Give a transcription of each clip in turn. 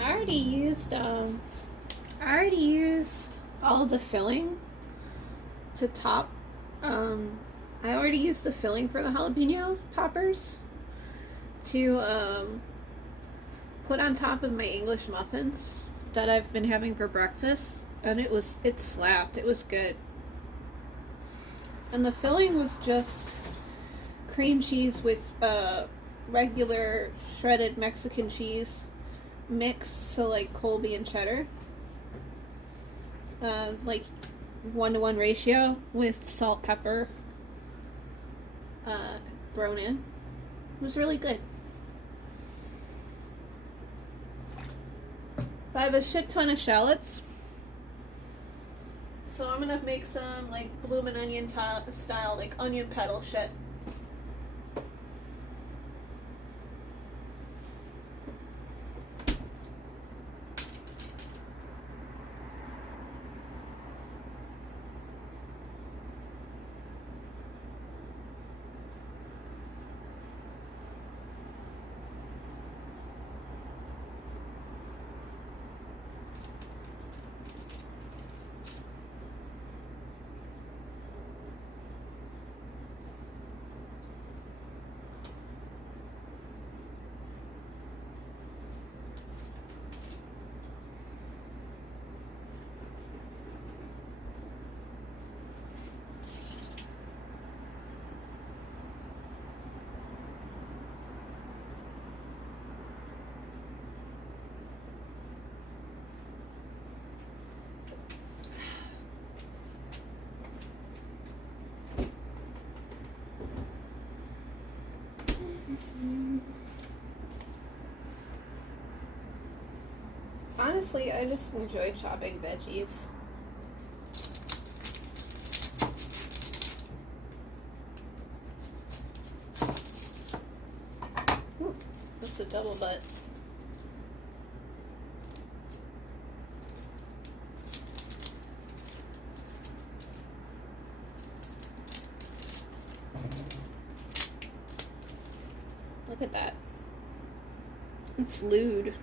I already used all the filling to top. I already used the filling for the jalapeno poppers to put on top of my English muffins that I've been having for breakfast, and it slapped. It was good. And the filling was just cream cheese with regular shredded Mexican cheese mixed to like Colby and cheddar, like 1-to-1 ratio with salt, pepper thrown in. It was really good. I have a shit ton of shallots, so I'm gonna make some like bloomin' onion style, like onion petal shit. Honestly, I just enjoy chopping veggies. Ooh, that's a double butt. Look at that. It's lewd.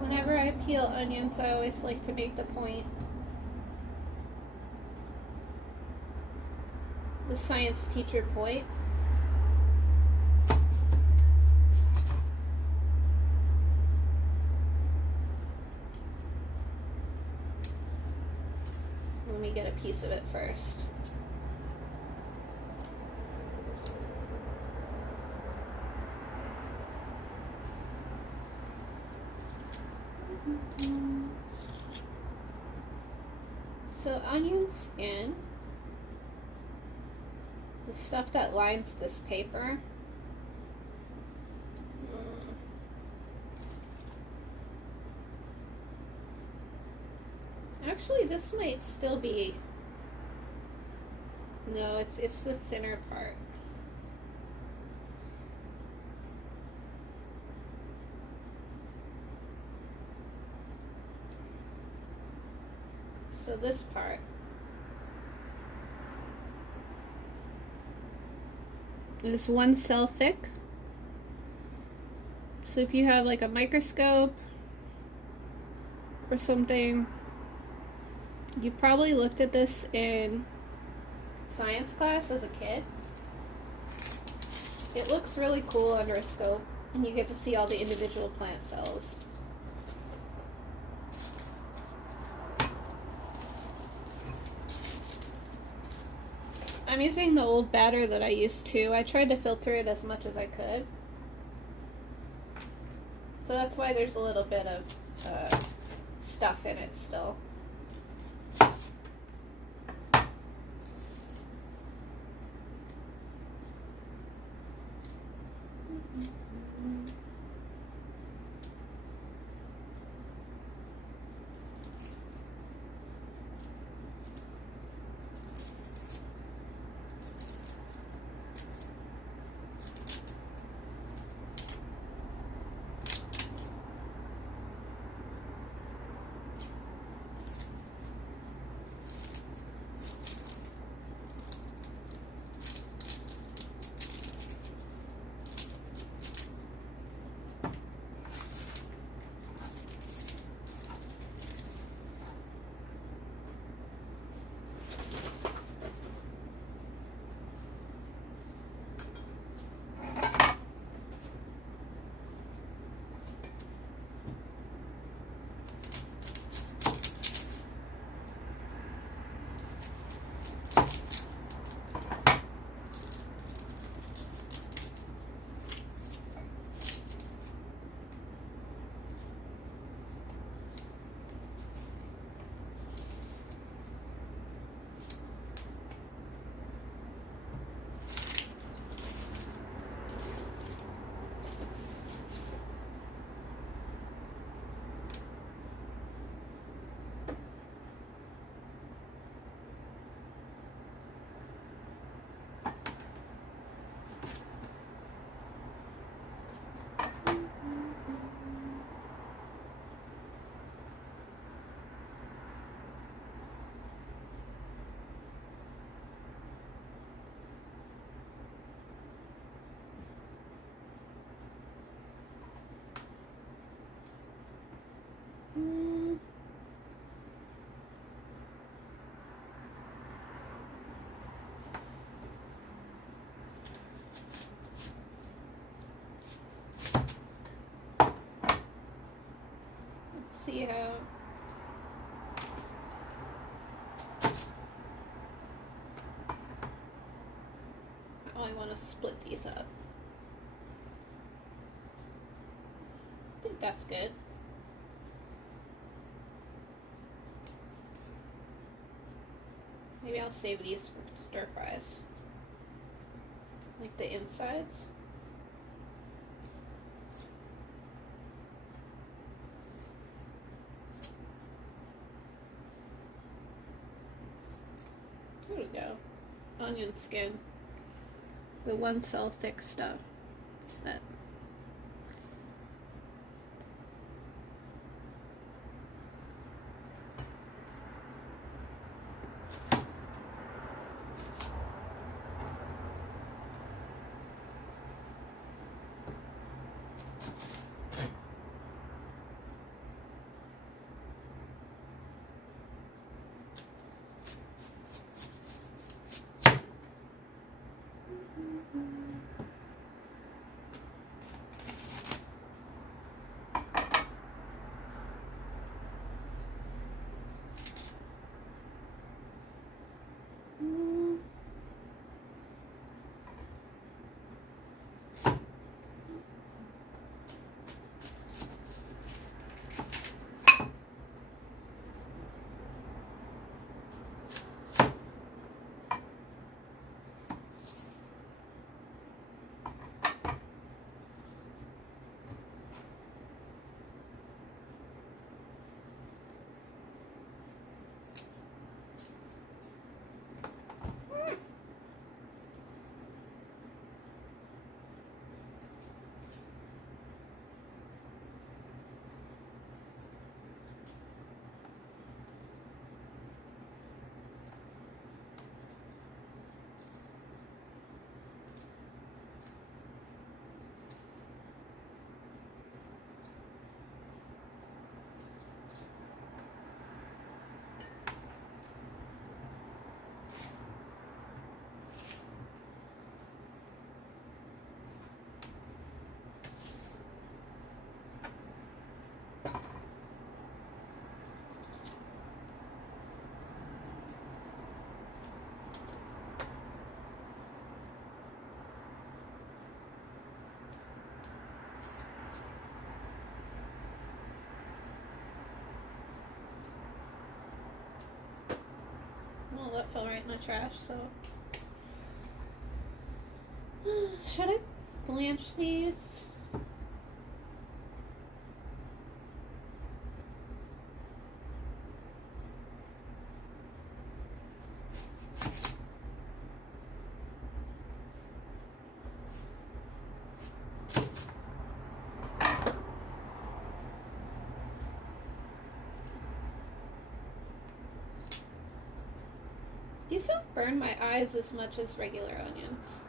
Whenever I peel onions, I always like to make the point. The science teacher point. Let me get a piece of it first. So onion skin, the stuff that lines this paper, actually this might still be, no, it's the thinner part. So this part is 1 cell thick. So if you have like a microscope or something, you probably looked at this in science class as a kid. It looks really cool under a scope. And you get to see all the individual plant cells. I'm using the old batter that I used to. I tried to filter it as much as I could. So that's why there's a little bit of stuff in it still. See how I want to split these up. I think that's good. Maybe I'll save these for stir fries. Like the insides. There we go. Onion skin. The 1 cell thick stuff. It's that. that fell right in the trash, so. Should I blanch these? These don't burn my eyes as much as regular onions.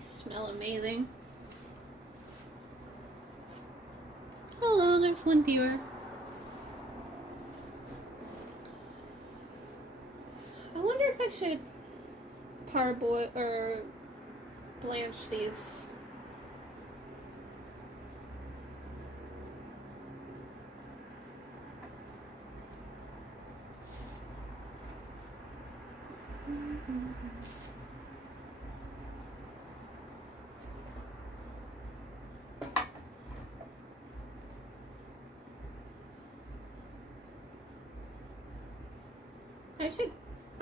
Smell amazing. Hello, there's one viewer. I wonder if I should parboil or blanch these.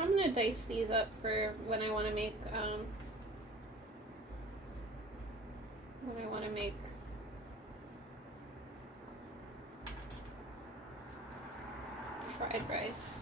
I'm gonna dice these up for when I want to make fried rice.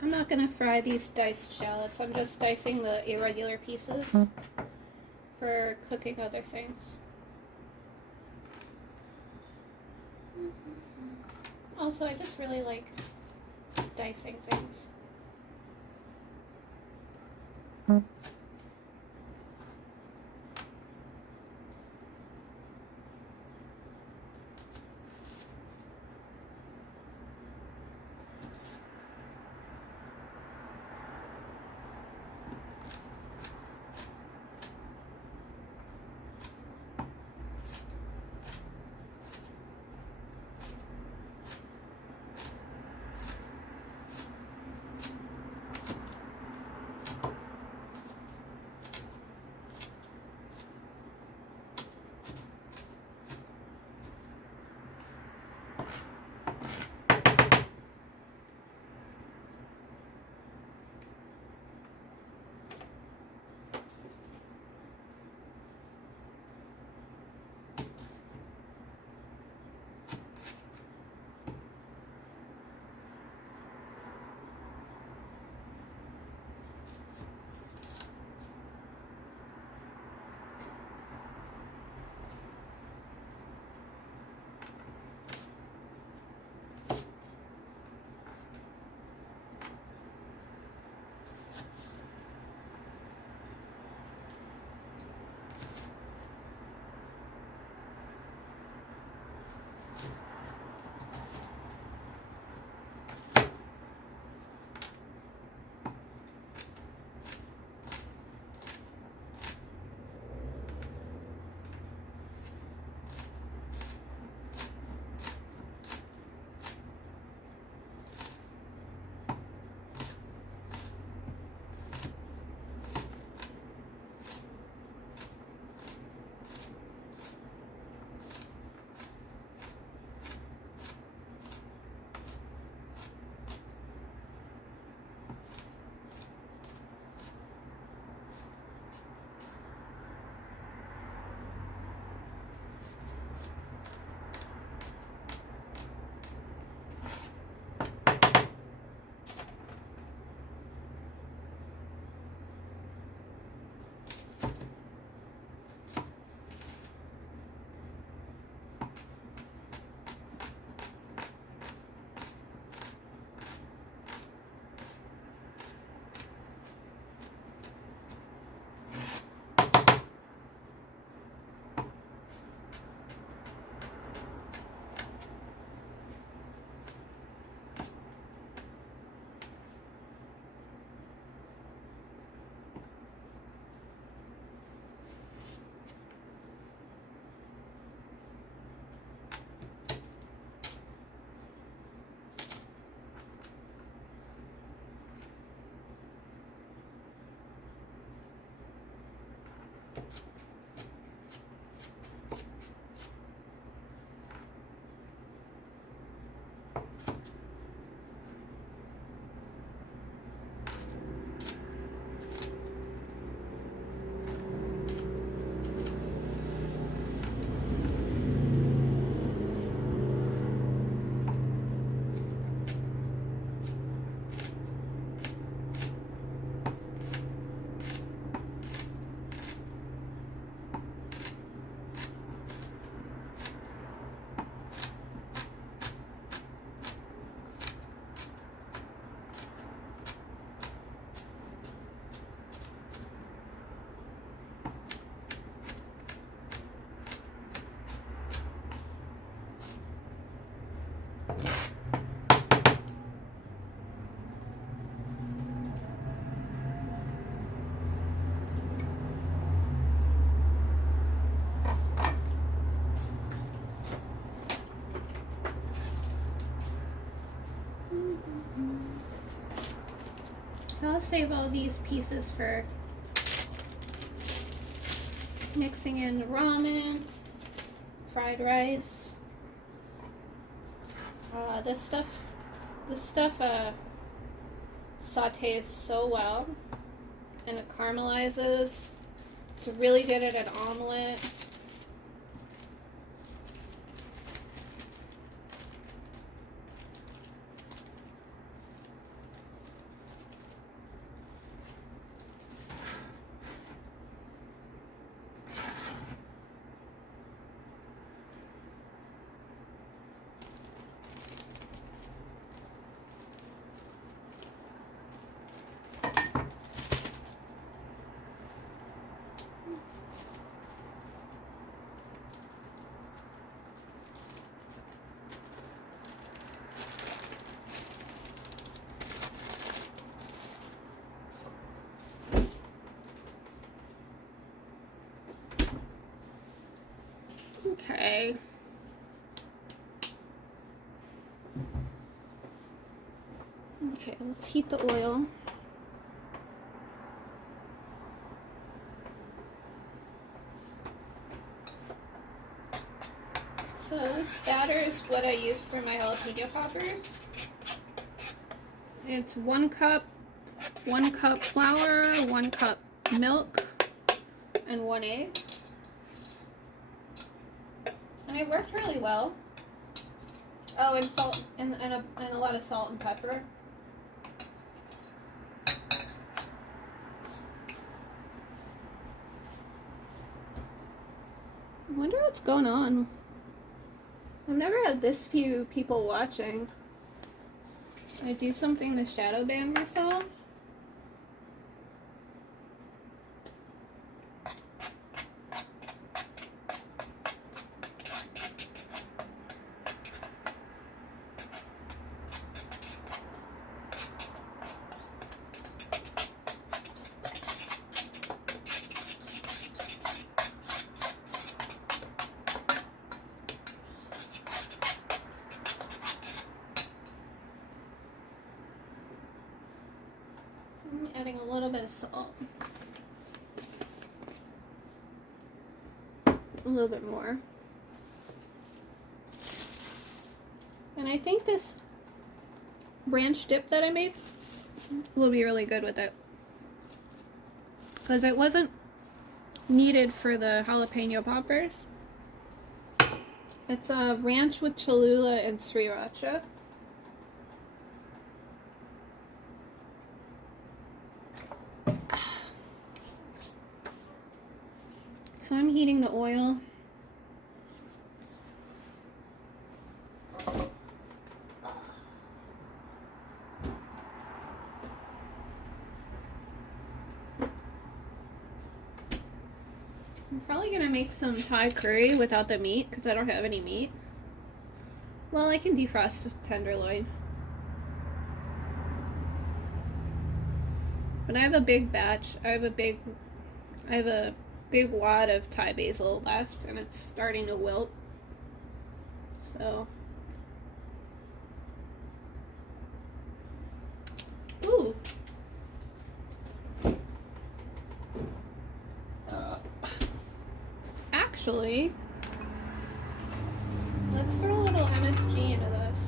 I'm not gonna fry these diced shallots. I'm just dicing the irregular pieces for cooking other things. Also, I just really like dicing things. I'll save all these pieces for mixing in ramen, fried rice. This stuff sautés so well, and it caramelizes. It's really good at an omelet. Okay. Okay, let's heat the oil. So this batter is what I used for my jalapeno poppers. It's 1 cup flour, 1 cup milk, and 1 egg. And it worked really well. Oh, and salt, and a lot of salt and pepper. I wonder what's going on. I've never had this few people watching. I do something to shadow ban myself. Adding a little bit of salt. A little bit more. And I think this ranch dip that I made will be really good with it. Because it wasn't needed for the jalapeno poppers. It's a ranch with Cholula and sriracha. So I'm heating the oil. I'm probably gonna make some Thai curry without the meat because I don't have any meat. Well, I can defrost the tenderloin. But I have a big batch. I have a big wad of Thai basil left, and it's starting to wilt. So, ooh. Actually, let's throw a little MSG into this.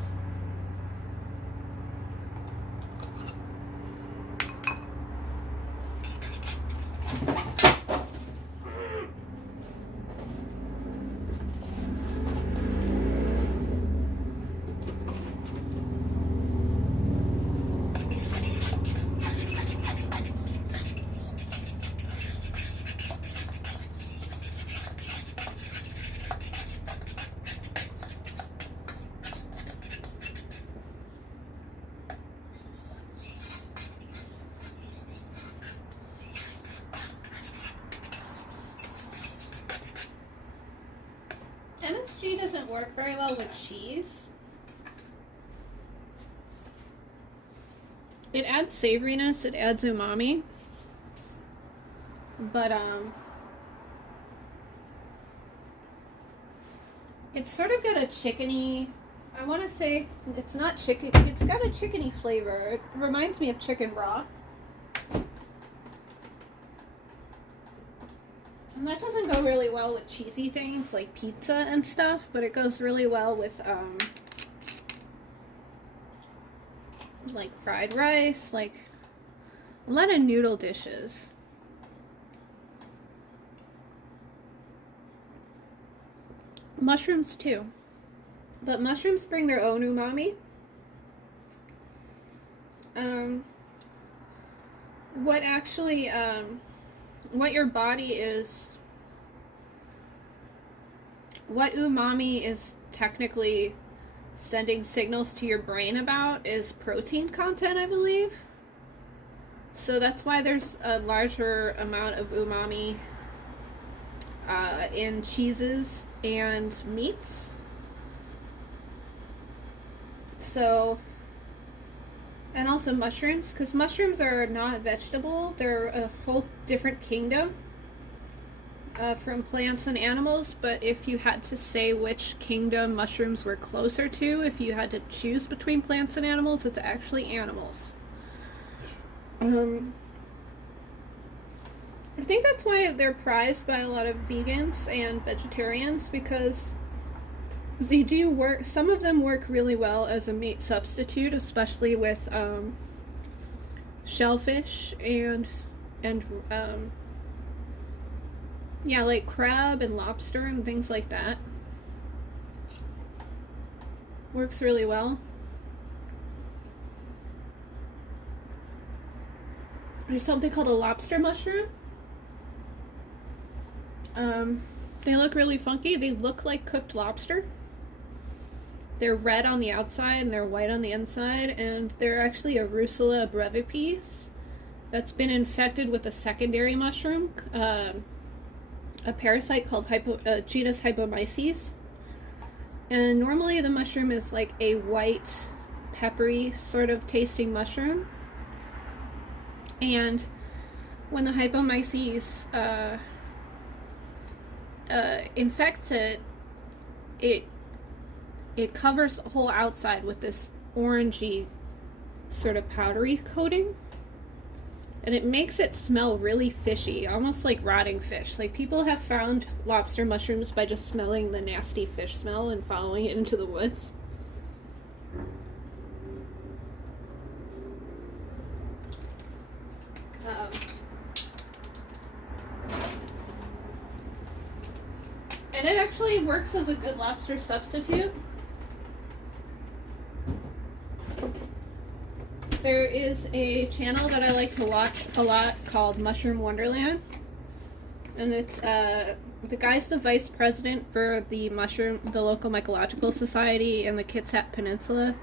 MSG doesn't work very well with cheese. It adds savoriness, it adds umami. But it's sort of got a chickeny, I want to say it's not chicken, it's got a chickeny flavor. It reminds me of chicken broth. And that doesn't go really well with cheesy things like pizza and stuff, but it goes really well with like fried rice, like a lot of noodle dishes. Mushrooms too. But mushrooms bring their own umami. What actually, what your body is, what umami is technically sending signals to your brain about is protein content, I believe. So that's why there's a larger amount of umami in cheeses and meats. So, and also mushrooms, because mushrooms are not vegetable. They're a whole different kingdom from plants and animals. But if you had to say which kingdom mushrooms were closer to, if you had to choose between plants and animals, it's actually animals. I think that's why they're prized by a lot of vegans and vegetarians, because they do work, some of them work really well as a meat substitute, especially with shellfish and yeah, like crab and lobster and things like that. Works really well. There's something called a lobster mushroom. They look really funky. They look like cooked lobster. They're red on the outside and they're white on the inside, and they're actually a Russula brevipies that's been infected with a secondary mushroom, a parasite called genus Hypomyces. And normally the mushroom is like a white, peppery sort of tasting mushroom. And when the Hypomyces infects it, it covers the whole outside with this orangey sort of powdery coating, and it makes it smell really fishy, almost like rotting fish. Like, people have found lobster mushrooms by just smelling the nasty fish smell and following it into the woods. And it actually works as a good lobster substitute. There is a channel that I like to watch a lot called Mushroom Wonderland. And it's, the guy's the vice president for the local mycological society in the Kitsap Peninsula.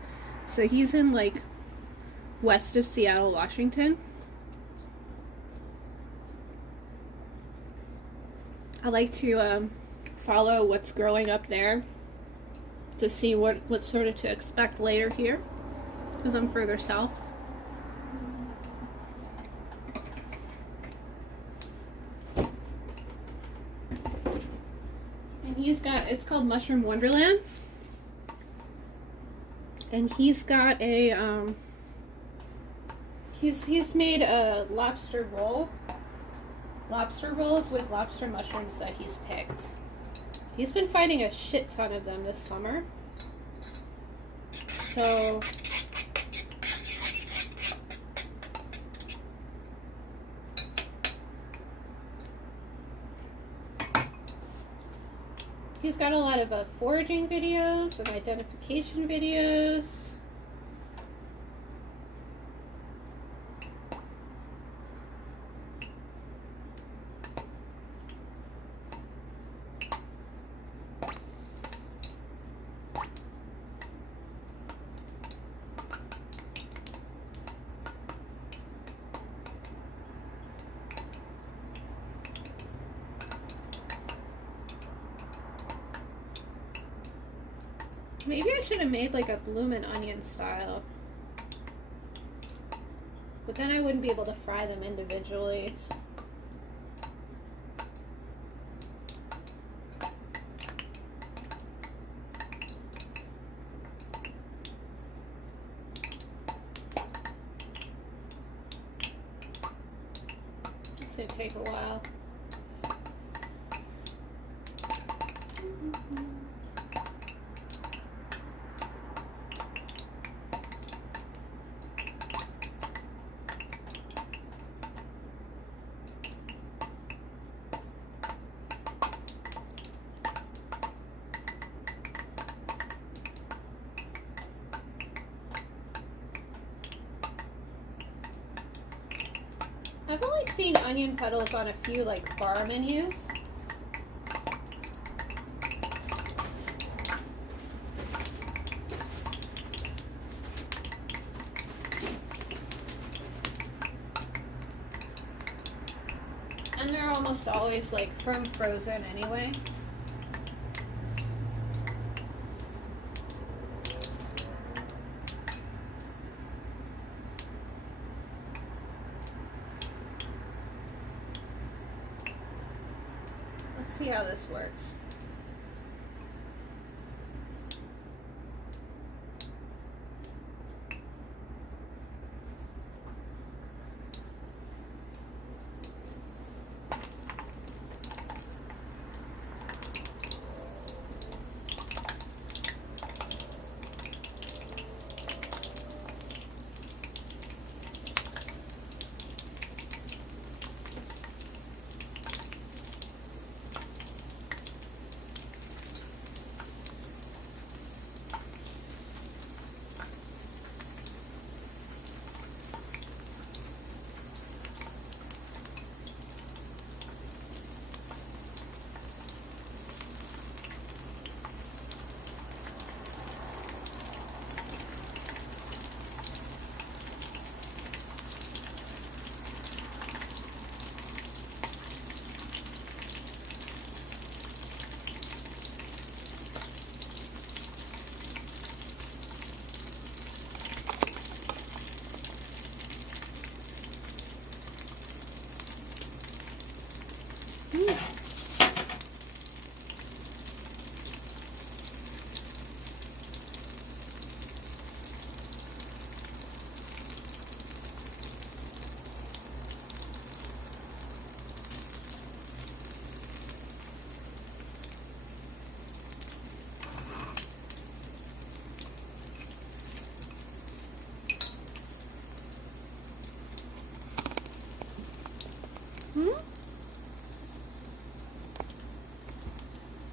So he's in, like, west of Seattle, Washington. I like to, follow what's growing up there to see what sort of to expect later here, because I'm further south. And it's called Mushroom Wonderland, and he's got a he's made a lobster rolls with lobster mushrooms that he's picked. He's been finding a shit ton of them this summer. So he's got a lot of foraging videos and identification videos. Maybe I should have made like a bloomin' onion style. But then I wouldn't be able to fry them individually. It's gonna take a while. I've only seen onion petals on a few like bar menus. And they're almost always like from frozen anyway. Let's see how this works.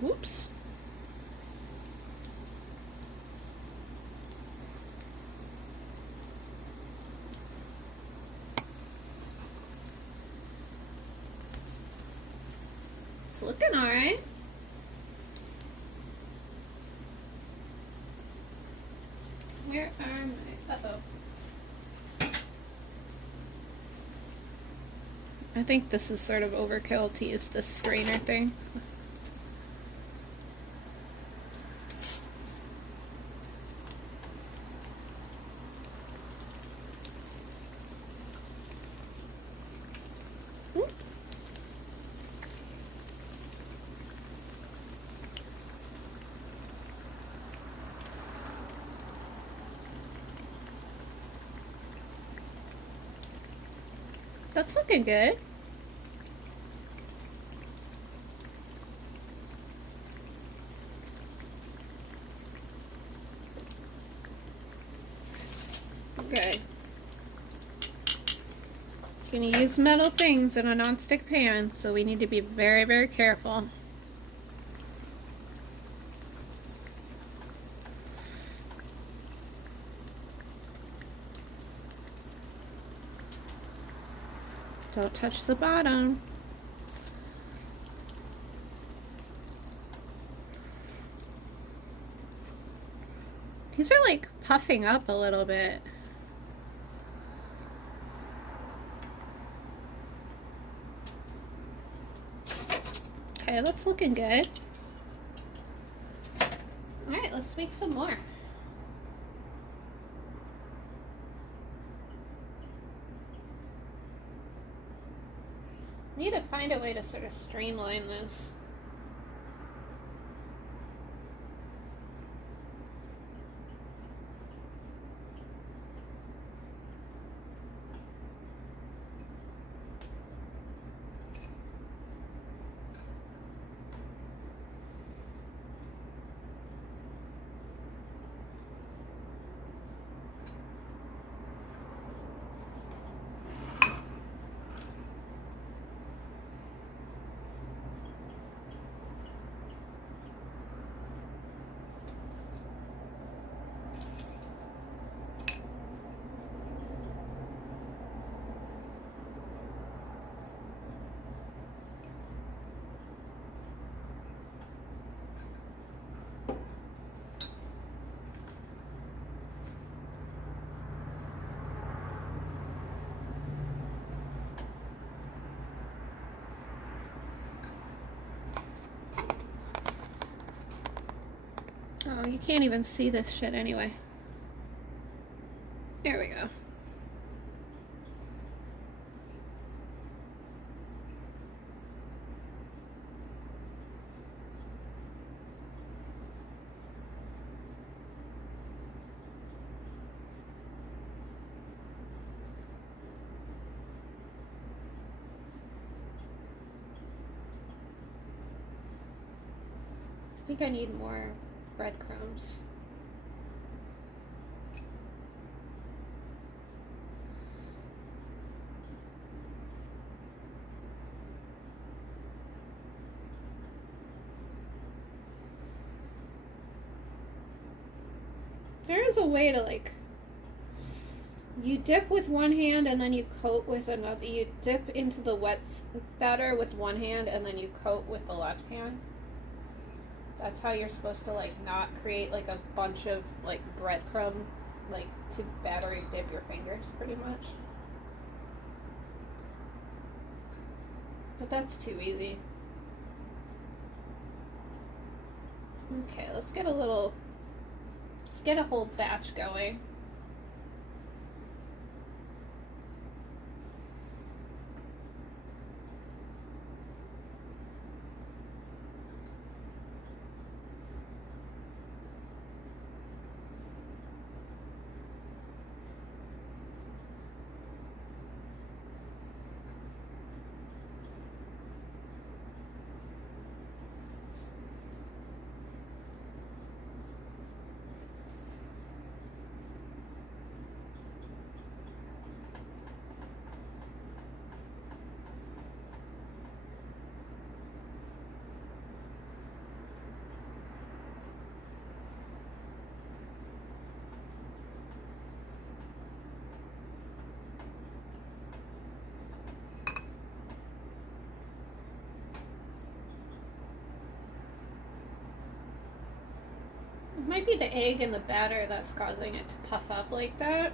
Whoops. It's looking all right. Where are my... Uh-oh. I think this is sort of overkill to use this strainer thing. That's looking good. Okay. Gonna use metal things in a nonstick pan, so we need to be very, very careful. Don't touch the bottom. These are like puffing up a little bit. Okay, that's looking good. Alright, let's make some more. I need to find a way to sort of streamline this. you can't even see this shit anyway. There we go. I think I need more breadcrumbs. There is a way to, like, you dip with one hand and then you coat with another. You dip into the wet batter with one hand and then you coat with the left hand. That's how you're supposed to, like, not create, like, a bunch of, like, breadcrumb, like, to battery dip your fingers, pretty much. But that's too easy. Okay, let's get a whole batch going. It might be the egg and the batter that's causing it to puff up like that.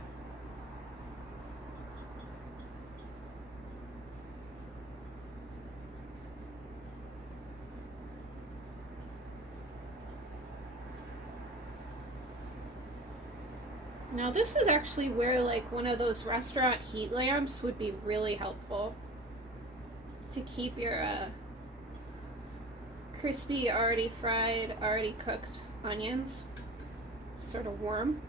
Now this is actually where, like, one of those restaurant heat lamps would be really helpful to keep your crispy, already fried, already cooked onions sort of warm.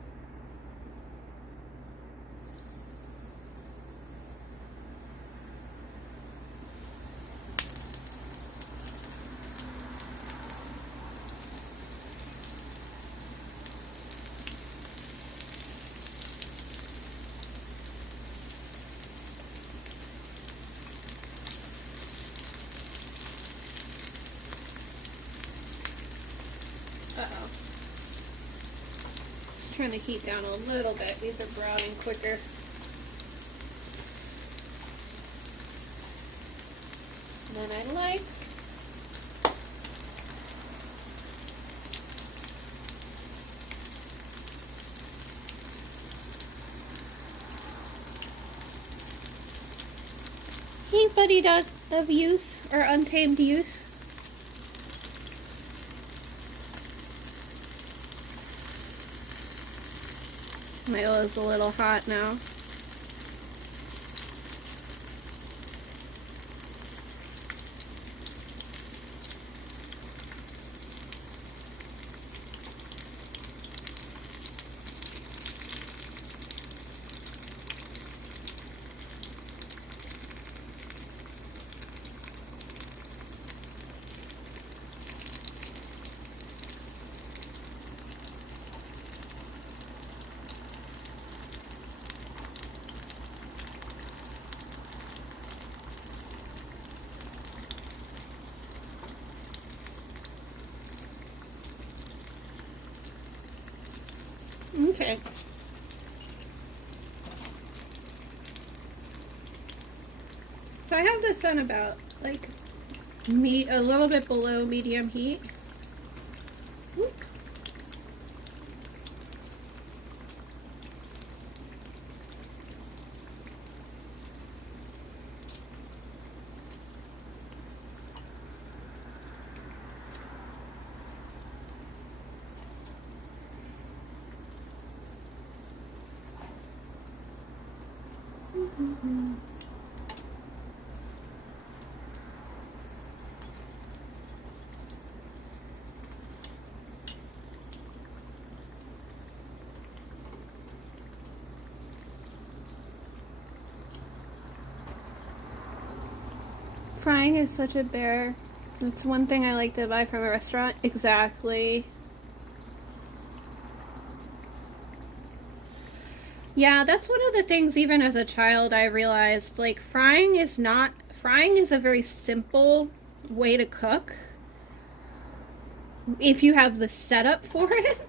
Uh-oh. Just trying to heat down a little bit. These are browning quicker. And then I like Hey buddy dog of youth or untamed youth. My oil is a little hot now. Okay. So I have this on about, like, a little bit below medium heat. Whoop. Mm. Frying is such a bear. It's one thing I like to buy from a restaurant. Exactly. Yeah, that's one of the things even as a child I realized, like, frying is a very simple way to cook if you have the setup for it,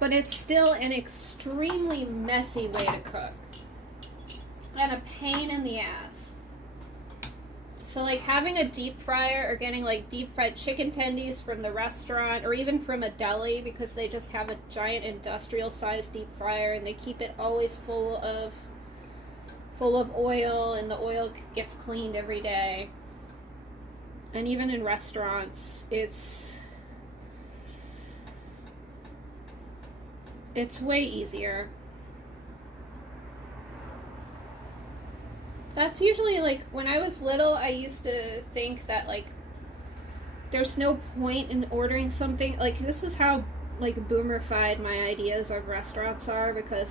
but it's still an extremely messy way to cook and a pain in the ass. So like having a deep fryer or getting like deep fried chicken tendies from the restaurant or even from a deli, because they just have a giant industrial sized deep fryer and they keep it always full of oil, and the oil gets cleaned every day. And even in restaurants, it's way easier. That's usually, like, when I was little, I used to think that, like, there's no point in ordering something. Like, this is how, like, boomerfied my ideas of restaurants are, because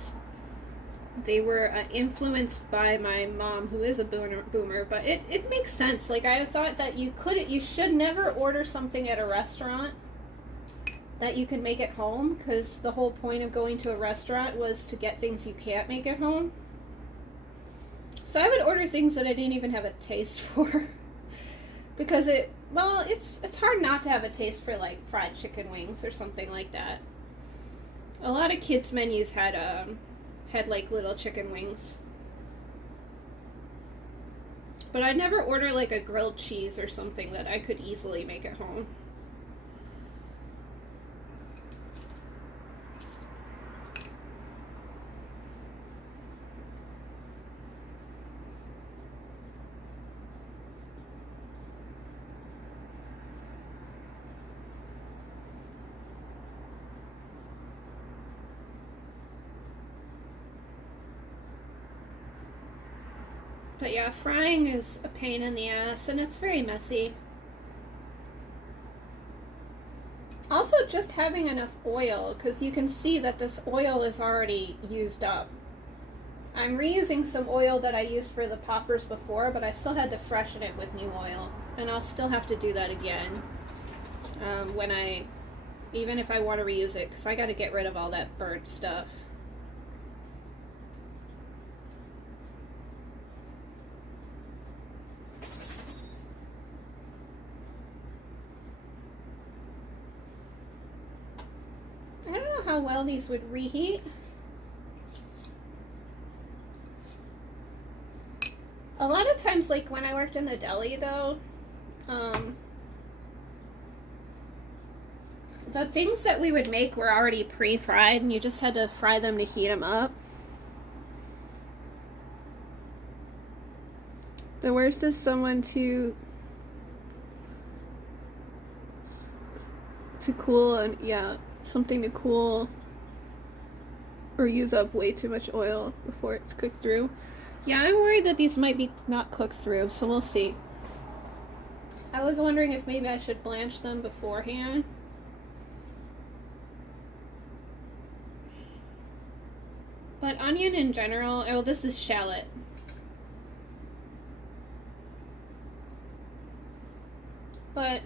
they were influenced by my mom, who is a boomer, but it makes sense. Like, I thought that you should never order something at a restaurant that you can make at home, because the whole point of going to a restaurant was to get things you can't make at home. So I would order things that I didn't even have a taste for. Because it's hard not to have a taste for, like, fried chicken wings or something like that. A lot of kids' menus had like little chicken wings. But I'd never order like a grilled cheese or something that I could easily make at home. But yeah, frying is a pain in the ass, and it's very messy. Also, just having enough oil, because you can see that this oil is already used up. I'm reusing some oil that I used for the poppers before, but I still had to freshen it with new oil. And I'll still have to do that again even if I want to reuse it, because I got to get rid of all that burnt stuff. I don't know how well these would reheat. A lot of times, like when I worked in the deli though, the things that we would make were already pre-fried and you just had to fry them to heat them up. But where's this someone to cool, and yeah, something to cool or use up way too much oil before it's cooked through. Yeah, I'm worried that these might be not cooked through, so we'll see. I was wondering if maybe I should blanch them beforehand. But onion in general, oh, this is shallot. But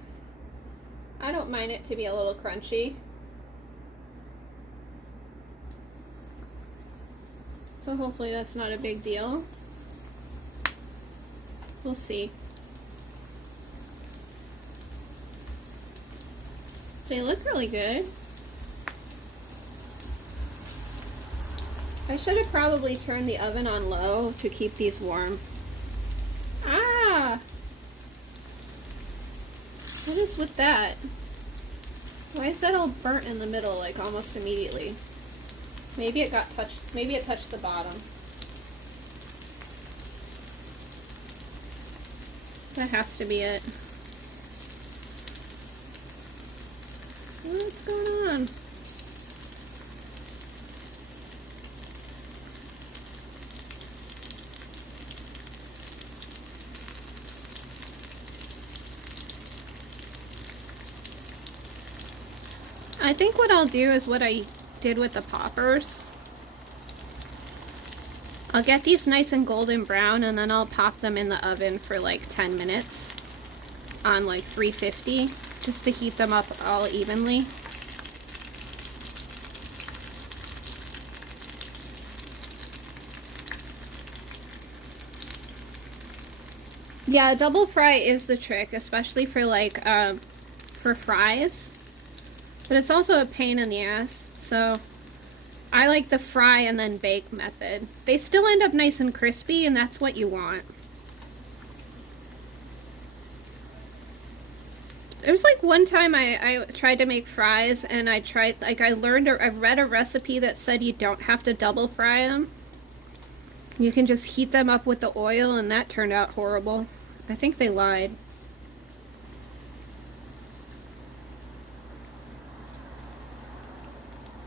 I don't mind it to be a little crunchy. So hopefully that's not a big deal. We'll see. They look really good. I should have probably turned the oven on low to keep these warm. Ah! What is with that? Why is that all burnt in the middle, like almost immediately? Maybe it got touched, maybe it touched the bottom. That has to be it. What's going on? I think what I'll do is what I did with the poppers. I'll get these nice and golden brown, and then I'll pop them in the oven for like 10 minutes on like 350, just to heat them up all evenly. Yeah, double fry is the trick, especially for like for fries, but it's also a pain in the ass, so I like the fry and then bake method. They still end up nice and crispy, and that's what you want. There was like one time I tried to make fries, and I read a recipe that said you don't have to double fry them. You can just heat them up with the oil, and that turned out horrible. I think they lied.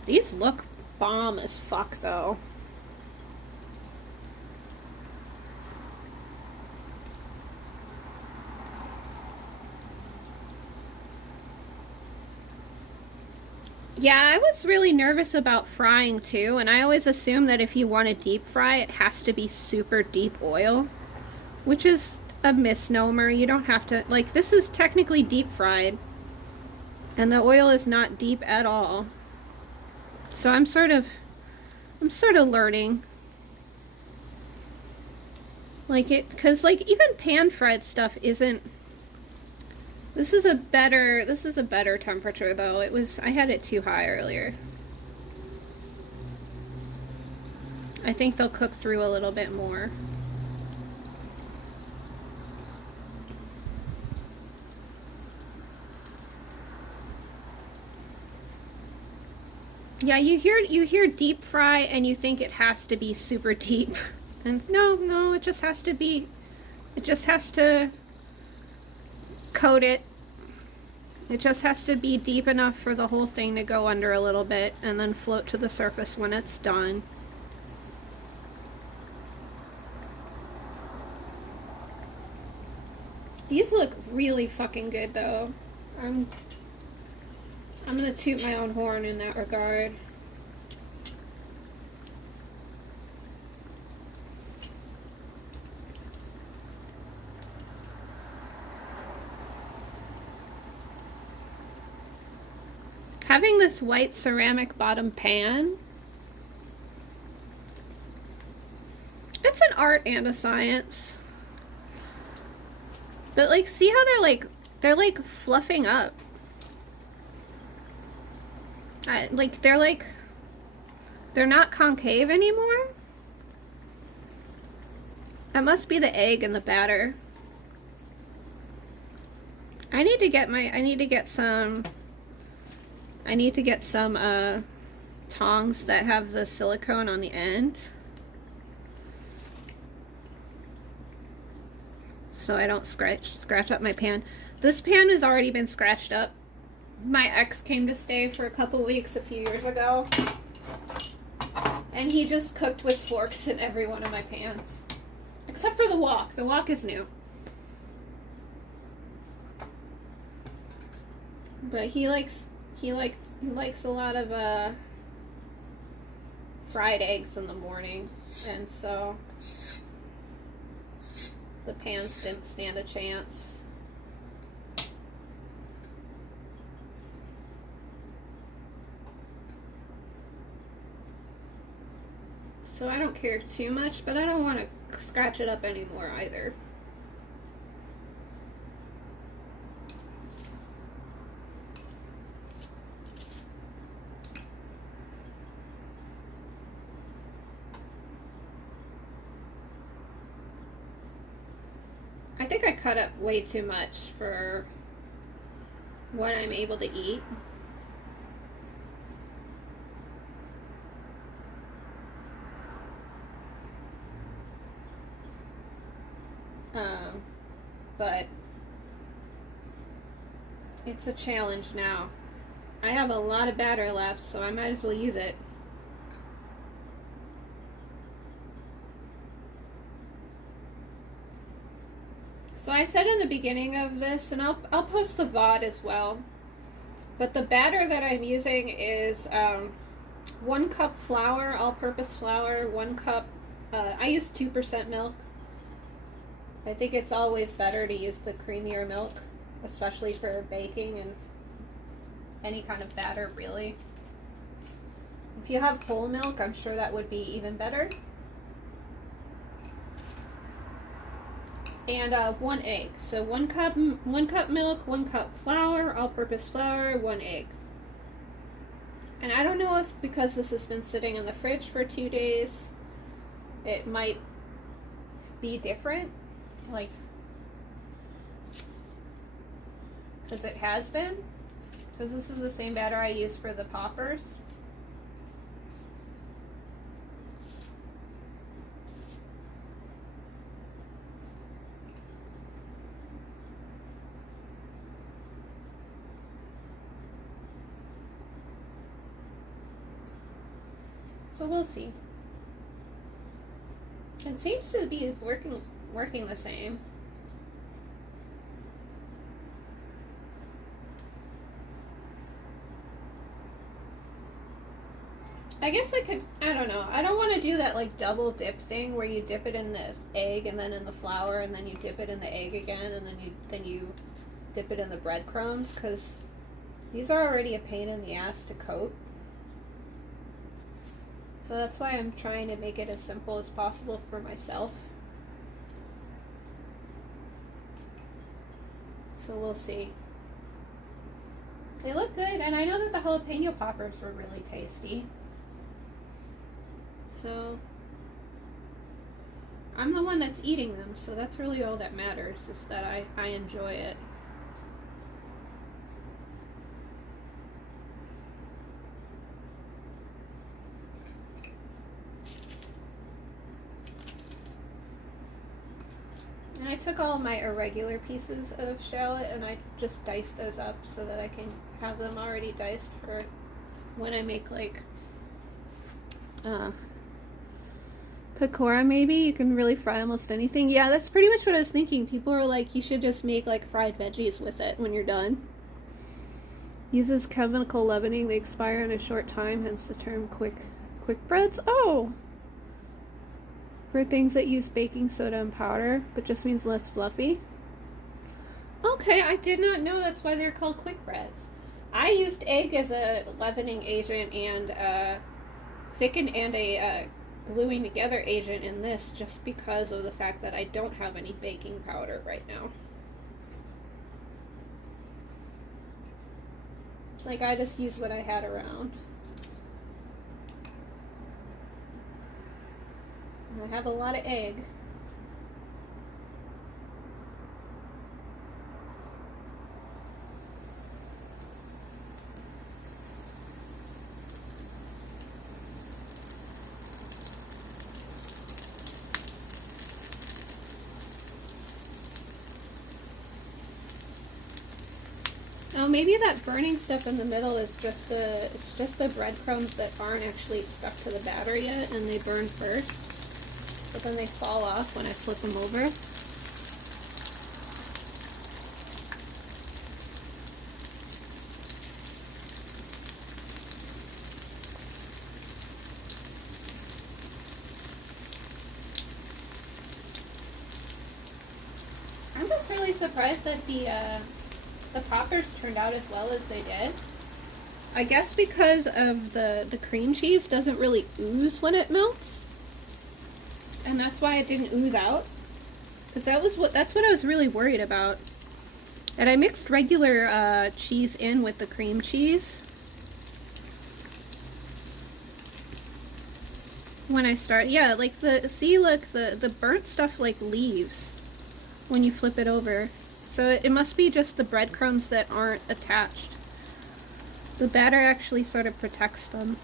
These look bomb as fuck though. Yeah, I was really nervous about frying too, and I always assume that if you want to deep fry, it has to be super deep oil, which is a misnomer. You don't have to, like, this is technically deep fried, and the oil is not deep at all. So I'm sort of learning. Like it, cause like even pan fried stuff isn't. This is a better temperature though. I had it too high earlier. I think they'll cook through a little bit more. Yeah, you hear deep fry and you think it has to be super deep. And no, it just has to coat it. It just has to be deep enough for the whole thing to go under a little bit and then float to the surface when it's done. These look really fucking good though. I'm gonna toot my own horn in that regard. Having this white ceramic bottom pan, it's an art and a science. But like, see how they're like fluffing up. They're not concave anymore. That must be the egg in the batter. I need to get some tongs that have the silicone on the end, so I don't scratch up my pan. This pan has already been scratched up. My ex came to stay for a couple weeks a few years ago, and he just cooked with forks in every one of my pans, except for the wok. The wok is new, but he likes a lot of fried eggs in the morning, and so the pans didn't stand a chance. So I don't care too much, but I don't want to scratch it up anymore either. I think I cut up way too much for what I'm able to eat. But it's a challenge now. I have a lot of batter left, so I might as well use it. So I said in the beginning of this, and I'll post the VOD as well, But the batter that I'm using is 1 cup flour, all-purpose flour, 1 cup. I use 2% milk. I think it's always better to use the creamier milk, especially for baking and any kind of batter, really. If you have whole milk, I'm sure that would be even better. And 1 egg. So 1 cup milk, 1 cup flour, all-purpose flour, 1 egg. And I don't know if because this has been sitting in the fridge for 2 days, it might be different, like, because it has been. Because this is the same batter I use for the poppers. So we'll see. It seems to be working the same. I guess I could, I don't know. I don't want to do that like double dip thing where you dip it in the egg and then in the flour and then you dip it in the egg again and then you dip it in the breadcrumbs, because these are already a pain in the ass to coat. So that's why I'm trying to make it as simple as possible for myself. So we'll see. They look good, and I know that the jalapeno poppers were really tasty. So I'm the one that's eating them, so that's really all that matters, is that I enjoy it. And I took all my irregular pieces of shallot and I just diced those up so that I can have them already diced for when I make like pakora maybe. You can really fry almost anything. Yeah, that's pretty much what I was thinking. People are like, you should just make like fried veggies with it when you're done. Uses chemical leavening. They expire in a short time, hence the term quick breads. Oh! For things that use baking soda and powder, but just means less fluffy. Okay, I did not know that's why they're called quick breads. I used egg as a leavening agent and thicken and a gluing together agent in this, just because of the fact that I don't have any baking powder right now. Like, I just used what I had around. I have a lot of egg. Oh, maybe that burning stuff in the middle is just the breadcrumbs that aren't actually stuck to the batter yet, and they burn first. But then they fall off when I flip them over. I'm just really surprised that the poppers turned out as well as they did. I guess because of the cream cheese doesn't really ooze when it melts. And that's why it didn't ooze out, because that's what I was really worried about. And I mixed regular cheese in with the cream cheese when I start. Yeah, like the burnt stuff like leaves when you flip it over. So it must be just the breadcrumbs that aren't attached. The batter actually sort of protects them.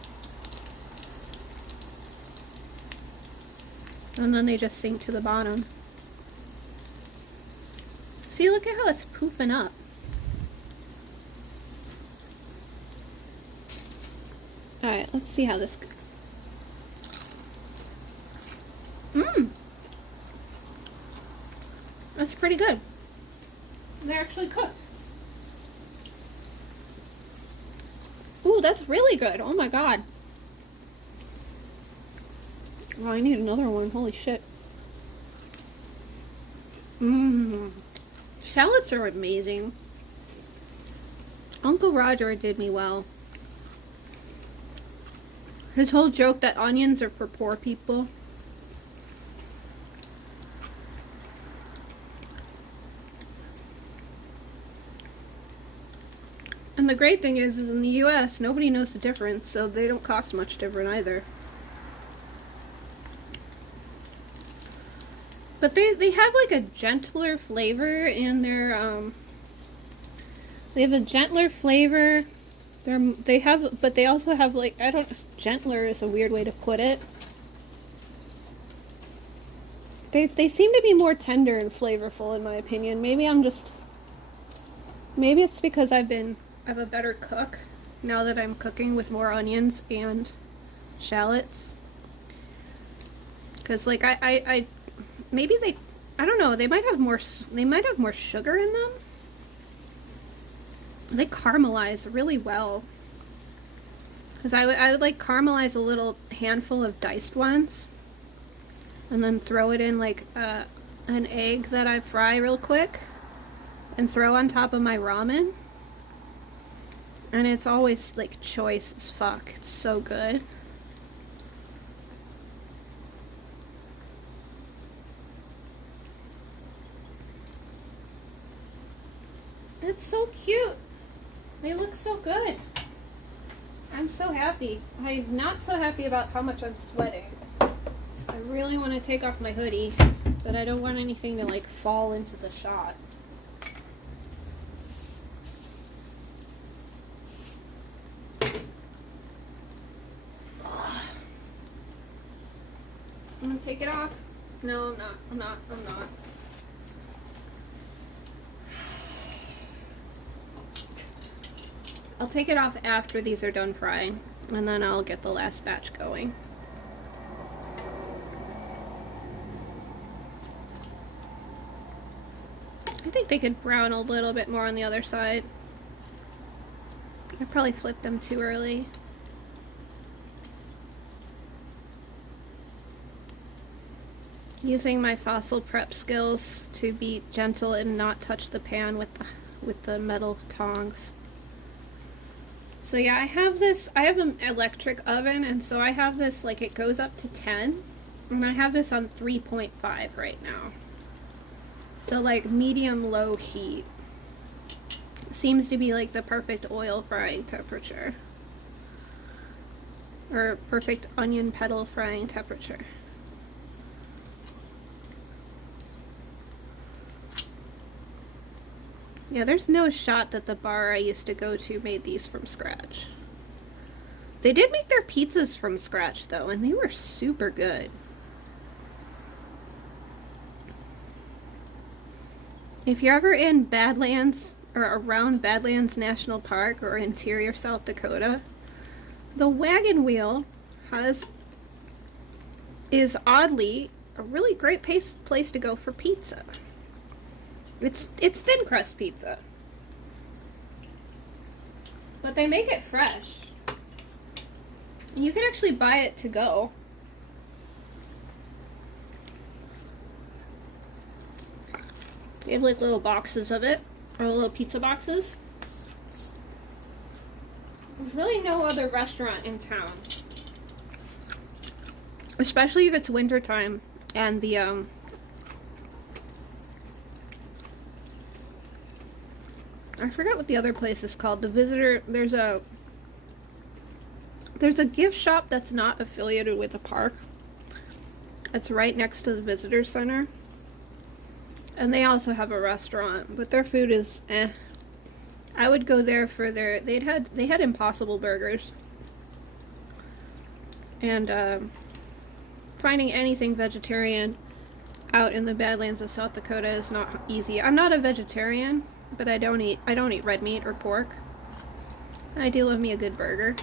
And then they just sink to the bottom. See, look at how it's poofing up. Alright, let's see how this goes. That's pretty good. They're actually cooked. Ooh, that's really good. Oh my god. Oh, I need another one. Holy shit. Mmm. Shallots are amazing. Uncle Roger did me well. His whole joke that onions are for poor people. And the great thing is in the US, nobody knows the difference, so they don't cost much different either. But they have like a gentler flavor in their, they have a gentler flavor. But they also have like, gentler is a weird way to put it. They seem to be more tender and flavorful in my opinion. Maybe it's because I'm a better cook now that I'm cooking with more onions and shallots. Cause like maybe I don't know, they might have more sugar in them. They caramelize really well. Because I would like caramelize a little handful of diced ones. And then throw it in like an egg that I fry real quick. And throw on top of my ramen. And it's always like choice as fuck. It's so good. It's so cute. They look so good. I'm so happy. I'm not so happy about how much I'm sweating. I really want to take off my hoodie, but I don't want anything to like fall into the shot. I'm gonna take it off. No, I'm not. I'll take it off after these are done frying, and then I'll get the last batch going. I think they could brown a little bit more on the other side. I probably flipped them too early. Using my fossil prep skills to be gentle and not touch the pan with the metal tongs. So yeah, I have an electric oven, and so I have this, like, it goes up to 10, and I have this on 3.5 right now. So like medium-low heat seems to be like the perfect oil frying temperature. Or perfect onion petal frying temperature. Yeah, there's no shot that the bar I used to go to made these from scratch. They did make their pizzas from scratch though, and they were super good. If you're ever in Badlands or around Badlands National Park or interior South Dakota, the Wagon Wheel is oddly a really great place to go for pizza. It's thin crust pizza, but they make it fresh. You can actually buy it to go. They have like little boxes of it, or little pizza boxes. There's really no other restaurant in town, especially if it's winter time and the I forgot what the other place is called. The Visitor, there's a gift shop that's not affiliated with the park. It's right next to the visitor center. And they also have a restaurant, but their food is eh. I would go there for they had Impossible Burgers. And finding anything vegetarian out in the Badlands of South Dakota is not easy. I'm not a vegetarian, but I don't eat red meat or pork. I do love me a good burger.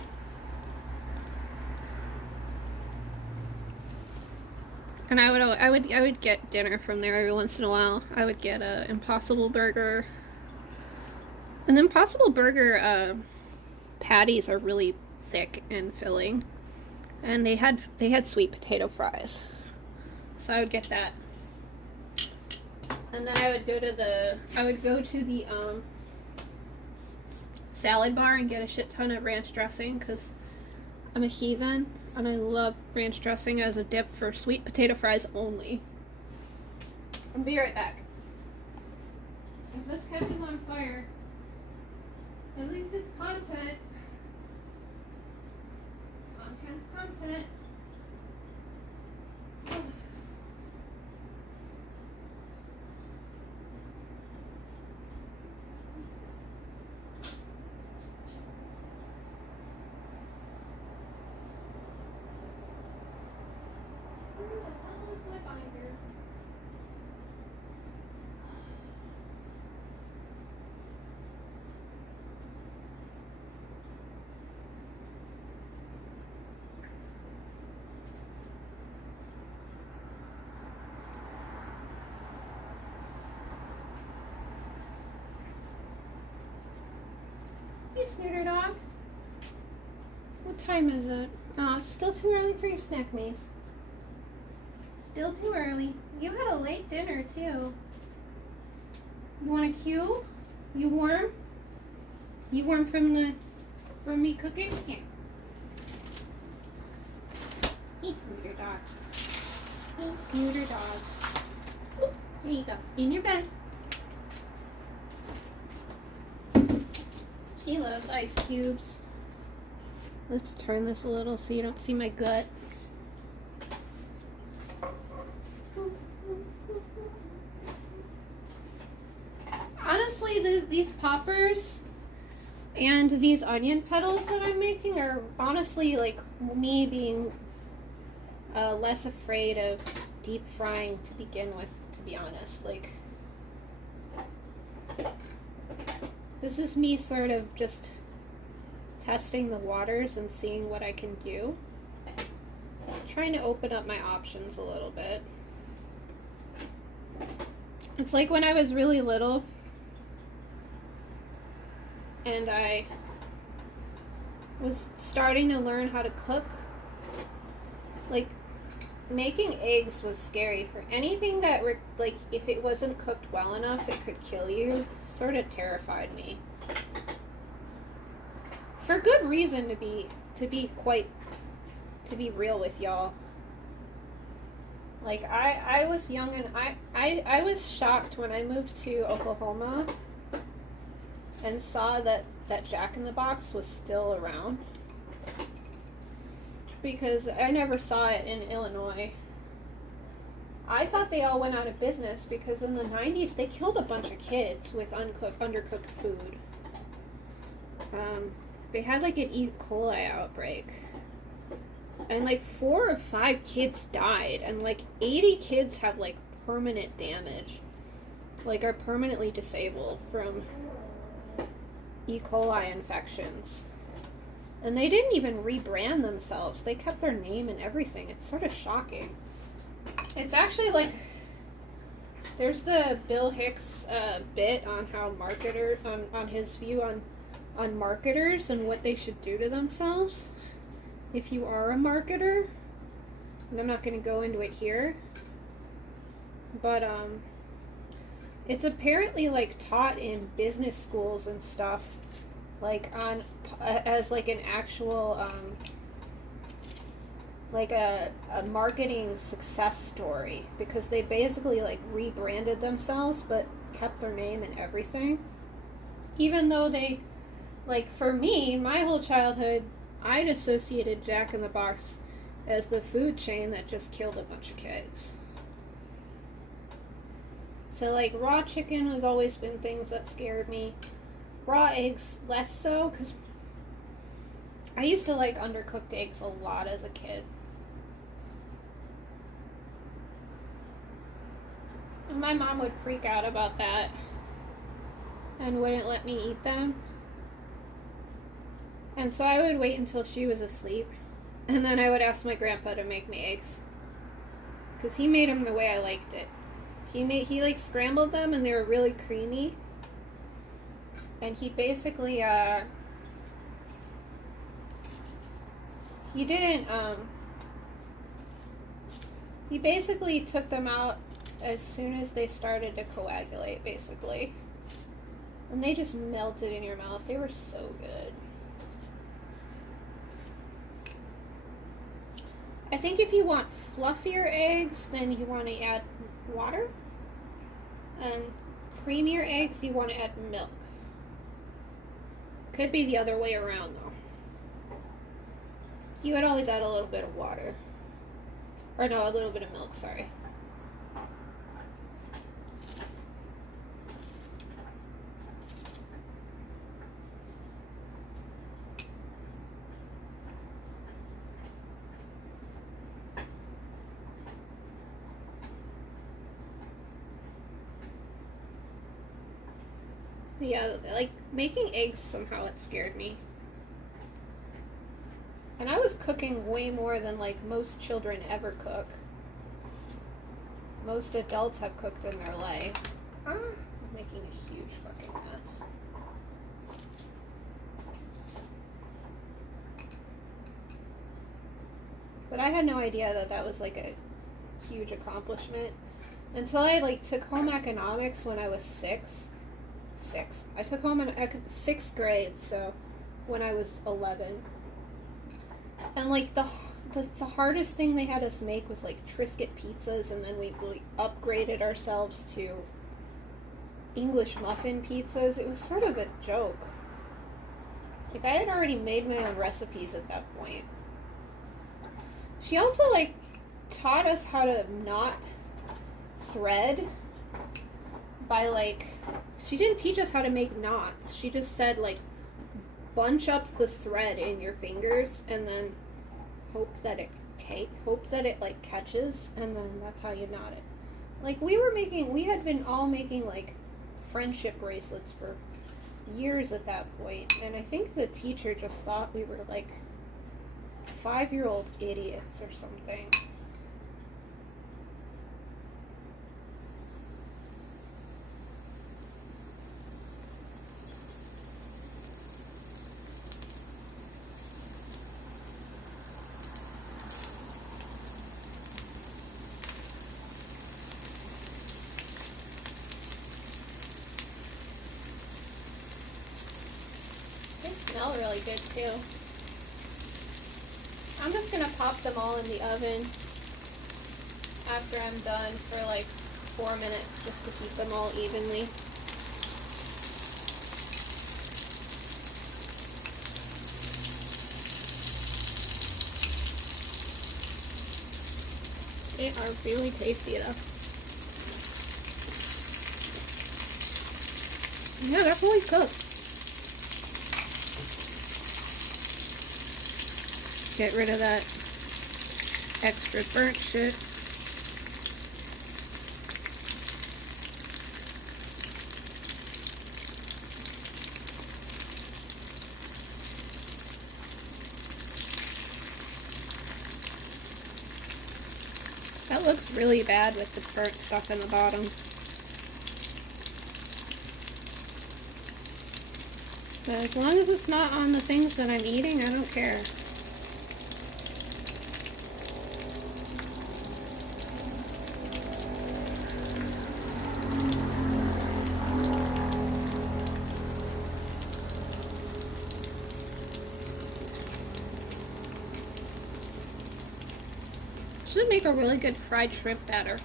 And I would get dinner from there every once in a while. I would get a Impossible Burger. An Impossible Burger patties are really thick and filling. And they had sweet potato fries. So I would get that. And then I would go to the salad bar and get a shit ton of ranch dressing because I'm a heathen and I love ranch dressing as a dip for sweet potato fries only. I'll be right back. If this catches on fire, at least it's content. Content's content. Hey, Snooter Dog. What time is it? Oh, it's still too early for your snack, Maze. Still too early. You had a late dinner, too. You want a cue? You warm? You warm from me cooking? Here. Hey, Snooter Dog. Hey, Snooter Dog. Oop, here you go. In your bed. She loves ice cubes. Let's turn this a little so you don't see my gut. Honestly, these poppers and these onion petals that I'm making are honestly like me being less afraid of deep frying to begin with, to be honest. Like, this is me sort of just testing the waters and seeing what I can do. Trying to open up my options a little bit. It's like when I was really little and I was starting to learn how to cook. Like, making eggs was scary. For anything that, like, if it wasn't cooked well enough, it could kill you. Sort of terrified me. For good reason, to be real with y'all. Like, I was young and I was shocked when I moved to Oklahoma and saw that Jack in the Box was still around. Because I never saw it in Illinois. I thought they all went out of business because in the 90s they killed a bunch of kids with undercooked food. They had like an E. coli outbreak. And like 4 or 5 kids died, and like 80 kids have like permanent damage. Like, are permanently disabled from E. coli infections. And they didn't even rebrand themselves. They kept their name and everything. It's sort of shocking. It's actually like, there's the Bill Hicks bit on how on his view on marketers and what they should do to themselves if you are a marketer. And I'm not going to go into it here. But it's apparently like taught in business schools and stuff, like as like an actual like a marketing success story, because they basically like rebranded themselves but kept their name and everything, even though they, like, for me, my whole childhood, I'd associated Jack in the Box as the food chain that just killed a bunch of kids. So like raw chicken has always been things that scared me. Raw eggs less so, because I used to like undercooked eggs a lot as a kid. My mom would freak out about that and wouldn't let me eat them. And so I would wait until she was asleep, and then I would ask my grandpa to make me eggs, because he made them the way I liked it. He like scrambled them and they were really creamy. And he basically He didn't, he basically took them out as soon as they started to coagulate, basically. And they just melted in your mouth. They were so good. I think if you want fluffier eggs, then you want to add water. And creamier eggs, you want to add milk. Could be the other way around, though. You would always add a little bit of water. Or no, a little bit of milk, sorry. Yeah, like, making eggs, somehow it scared me. And I was cooking way more than, like, most children ever cook. Most adults have cooked in their life. I'm making a huge fucking mess. But I had no idea that that was, like, a huge accomplishment. Until I, like, took home economics when I was six. I took home in 6th grade, so when I was 11. And like the hardest thing they had us make was like Triscuit pizzas, and then we like upgraded ourselves to English muffin pizzas. It was sort of a joke. Like I had already made my own recipes at that point. She also like taught us how to knot thread by like, she didn't teach us how to make knots. She just said like bunch up the thread in your fingers and then hope that it like catches, and then that's how you knot it. Like we had been all making like friendship bracelets for years at that point, and I think the teacher just thought we were like 5-year-old idiots or something. Smell really good too. I'm just gonna pop them all in the oven after I'm done for like 4 minutes just to keep them all evenly. They are really tasty though. Yeah, they're fully cooked. Get rid of that extra burnt shit. That looks really bad with the burnt stuff in the bottom. But as long as it's not on the things that I'm eating, I don't care. Should make a really good fried shrimp batter.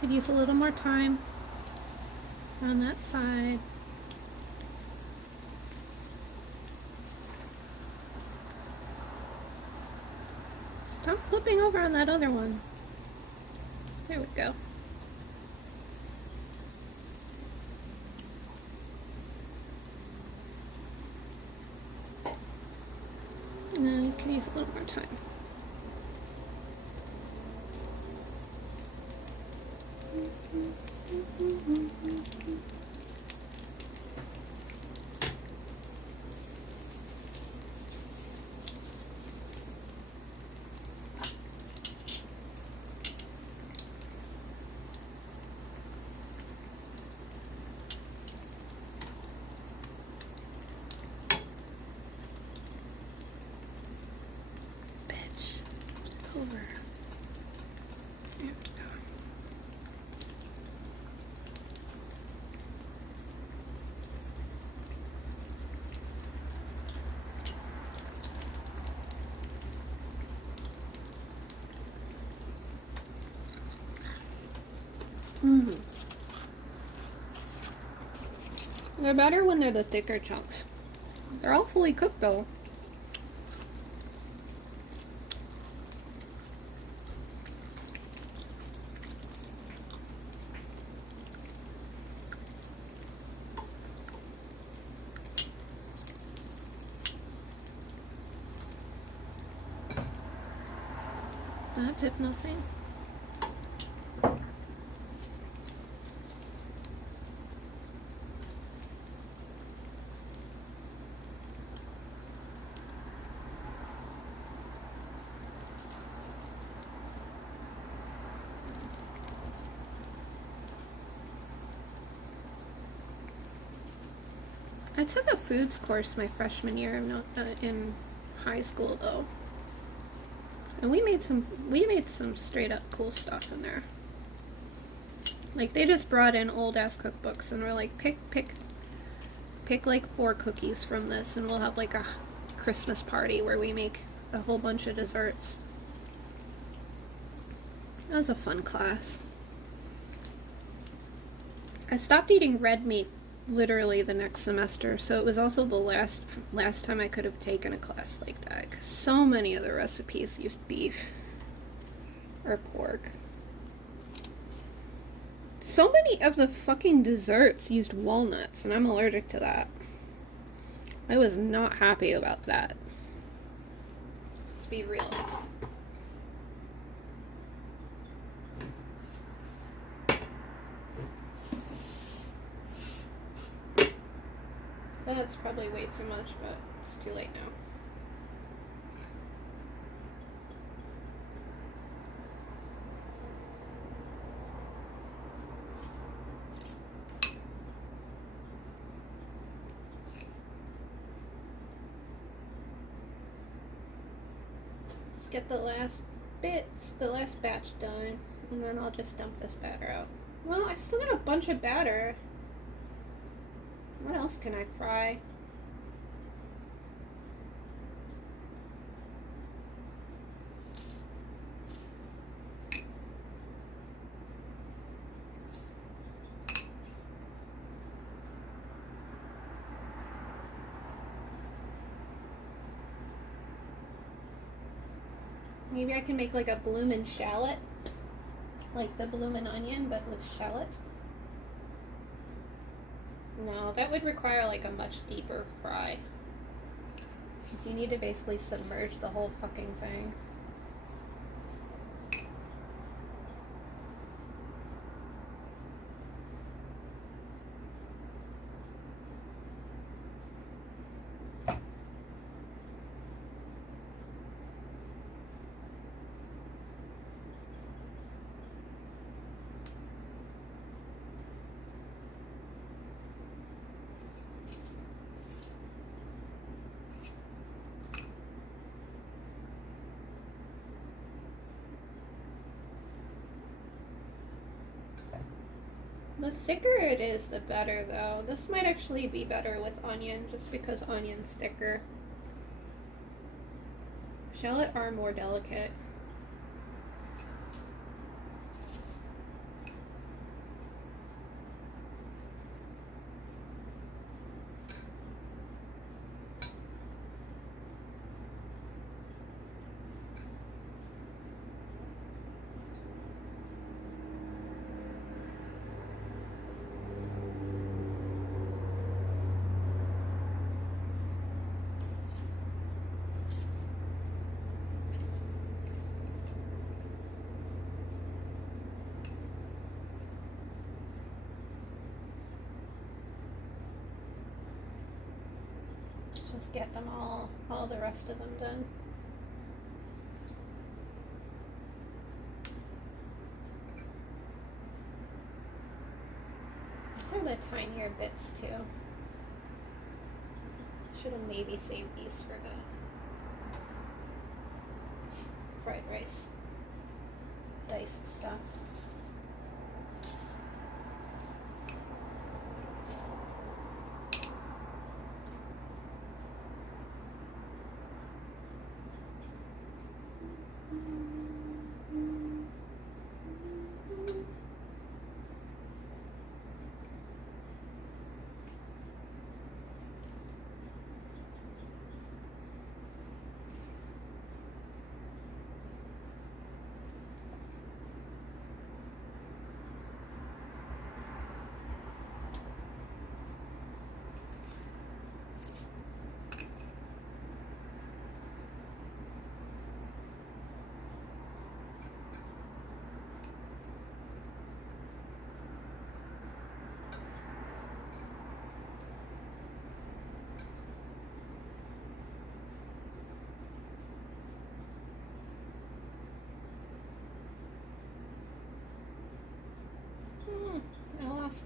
Could use a little more time on that side. Stop flipping over on that other one. There we go. And you can use a little more time. Mm. They're better when they're the thicker chunks. They're all fully cooked though. That did nothing. I took a foods course my freshman year in high school though, and we made some straight up cool stuff in there. Like they just brought in old ass cookbooks and were like, pick like 4 cookies from this, and we'll have like a Christmas party where we make a whole bunch of desserts. That was a fun class. I stopped eating red meat literally the next semester, so it was also the last time I could have taken a class like that, because so many of the recipes used beef or pork. So many of the fucking desserts used walnuts, and I'm allergic to that. I was not happy about that. Let's be real. That's probably way too much, but it's too late now. Let's get the last batch done, and then I'll just dump this batter out. Well, I still got a bunch of batter. What else can I fry? Maybe I can make like a bloomin' shallot, like the bloomin' onion, but with shallot. No, that would require like a much deeper fry, because you need to basically submerge the whole fucking thing. The thicker it is, the better, though. This might actually be better with onion, just because onion's thicker. Shallot are more delicate. Just get them all the rest of them done. These are the tinier bits too. Should have maybe saved these for the fried rice diced stuff.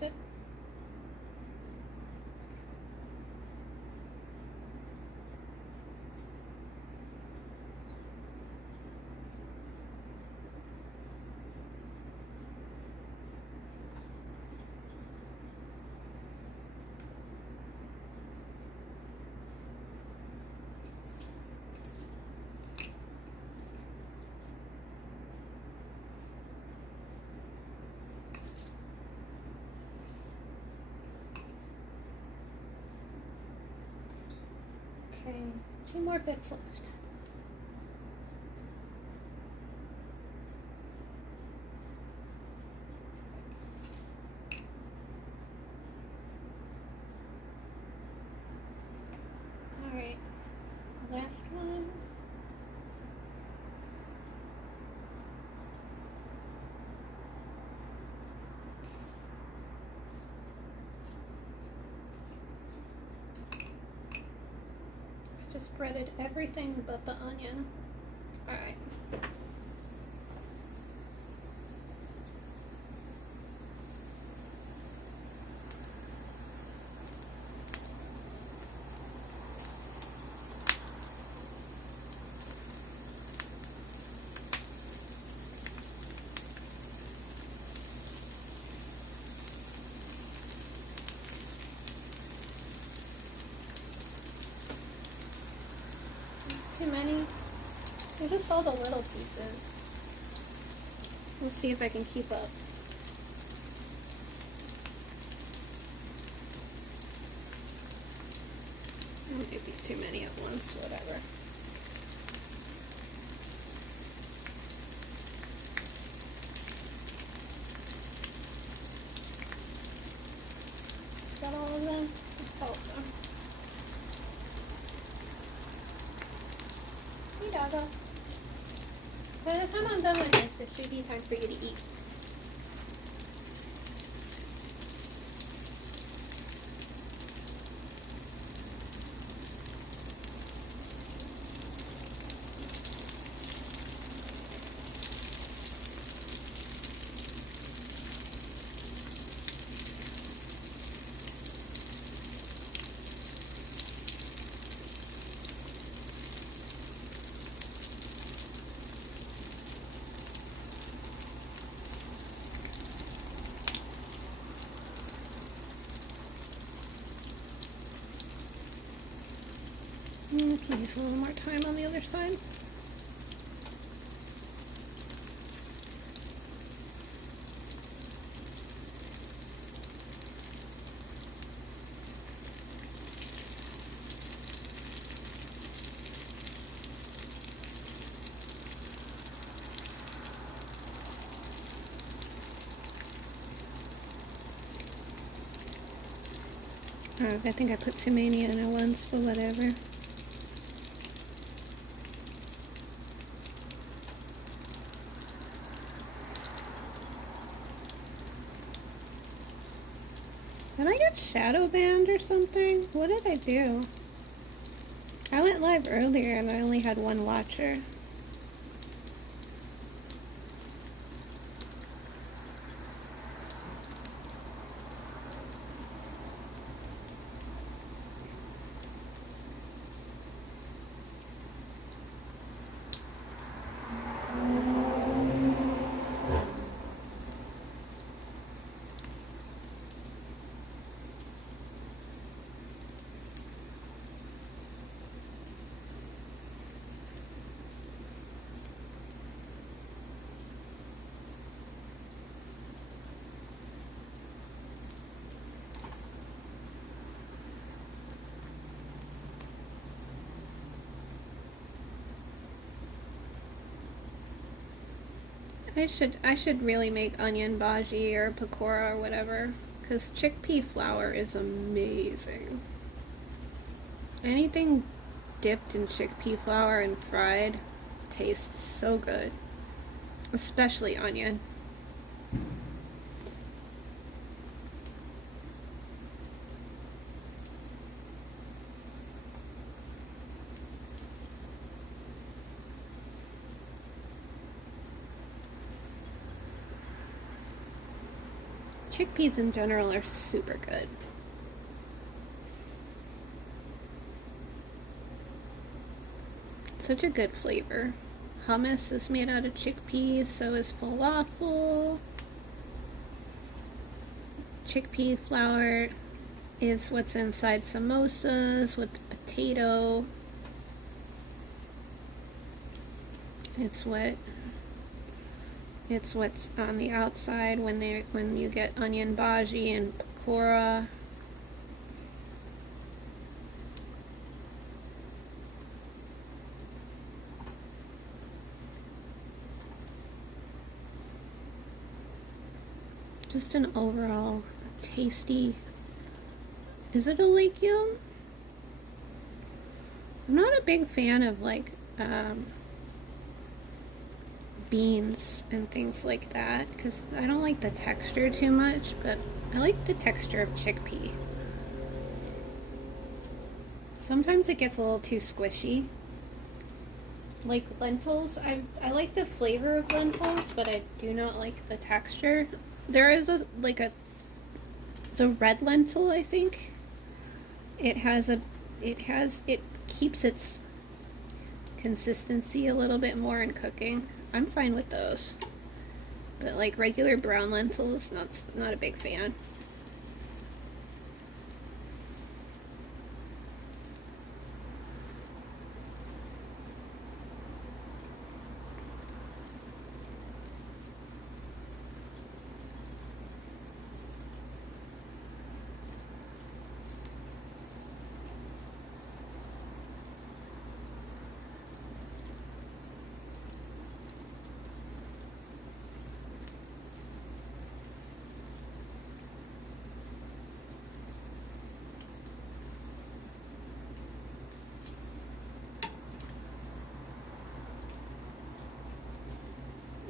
taste it. Okay, 2 more bits left. Alright, last one. I just breaded everything but the onion. Alright. Too many. They're just all the little pieces. We'll see if I can keep up. Maybe too many at once, whatever. Got all of them? All of them. Hey, doggo. By the time I'm done with this, it should be time for you to eat. Can use a little more time on the other side. I think I put too many in at once, but whatever. Did I get shadow banned or something? What did I do? I went live earlier and I only had 1 watcher. I should really make onion bhaji or pakora or whatever, because chickpea flour is amazing. Anything dipped in chickpea flour and fried tastes so good, especially onion. Chickpeas in general are super good. Such a good flavor. Hummus is made out of chickpeas, so is falafel. Chickpea flour is what's inside samosas with the potato. It's what's on the outside when you get onion bhaji and pakora. Just an overall tasty. Is it a legume? I'm not a big fan of like beans and things like that because I don't like the texture too much, but I like the texture of chickpea. Sometimes it gets a little too squishy. Like lentils, I like the flavor of lentils, but I do not like the texture. There is the red lentil, I think. It keeps its consistency a little bit more in cooking. I'm fine with those. But like regular brown lentils, not a big fan.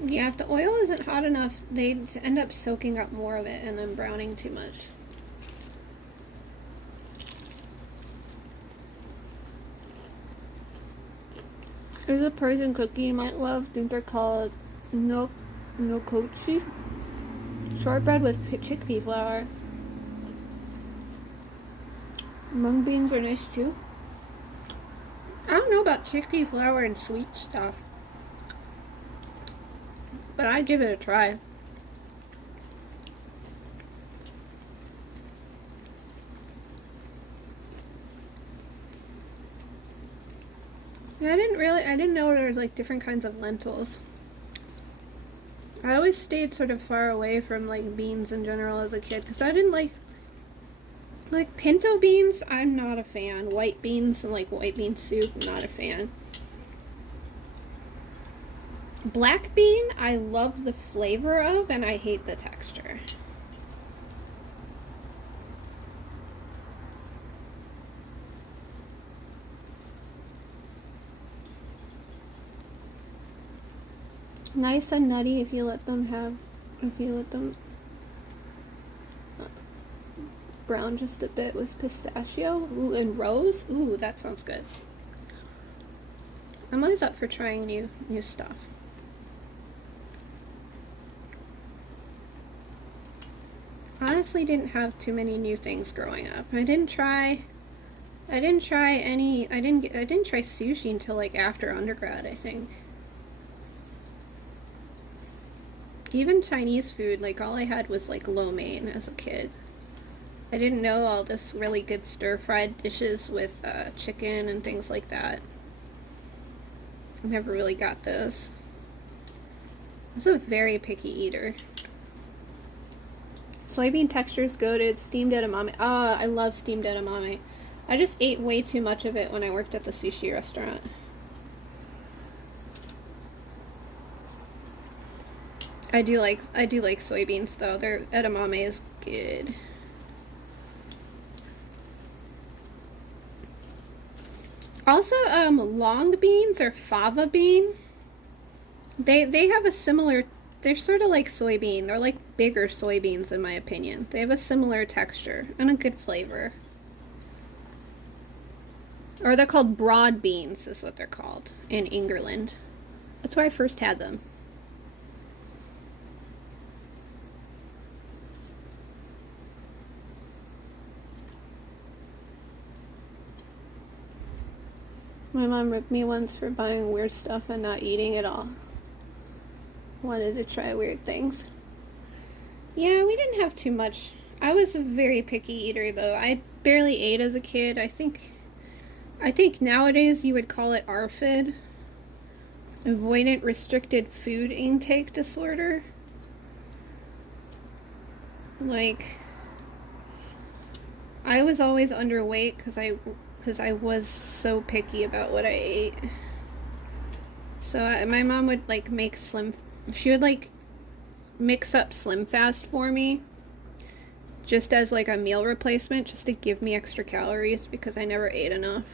Yeah, if the oil isn't hot enough, they end up soaking up more of it and then browning too much. There's a Persian cookie you might love. I think they're called nokochi. Shortbread with chickpea flour. Mung beans are nice too. I don't know about chickpea flour and sweet stuff, but I'd give it a try. Yeah, I didn't know there was like different kinds of lentils. I always stayed sort of far away from like beans in general as a kid because I didn't like pinto beans. I'm not a fan. White beans and like white bean soup, not a fan. Black bean, I love the flavor of, and I hate the texture. Nice and nutty if you let them brown just a bit with pistachio. Ooh, and rose. Ooh, that sounds good. I'm always up for trying new stuff. Honestly, didn't have too many new things growing up. I didn't try sushi until like after undergrad, I think. Even Chinese food, like all I had was like lo mein as a kid. I didn't know all this really good stir-fried dishes with chicken and things like that. I never really got those. I was a very picky eater. Soybean texture is goated. Steamed edamame. Ah, I love steamed edamame. I just ate way too much of it when I worked at the sushi restaurant. I do like soybeans though. Their edamame is good. Also, long beans or fava bean. They have a similar. They're sort of like soybean. They're like bigger soybeans in my opinion. They have a similar texture and a good flavor. Or they're called broad beans is what they're called in England. That's where I first had them. My mom ripped me once for buying weird stuff and not eating it all. Wanted to try weird things. Yeah, we didn't have too much. I was a very picky eater, though. I barely ate as a kid. I think nowadays you would call it ARFID. Avoidant Restricted Food Intake Disorder. Like, I was always underweight because I was so picky about what I ate. So my mom would like make she would like mix up Slim Fast for me just as like a meal replacement, just to give me extra calories because I never ate enough.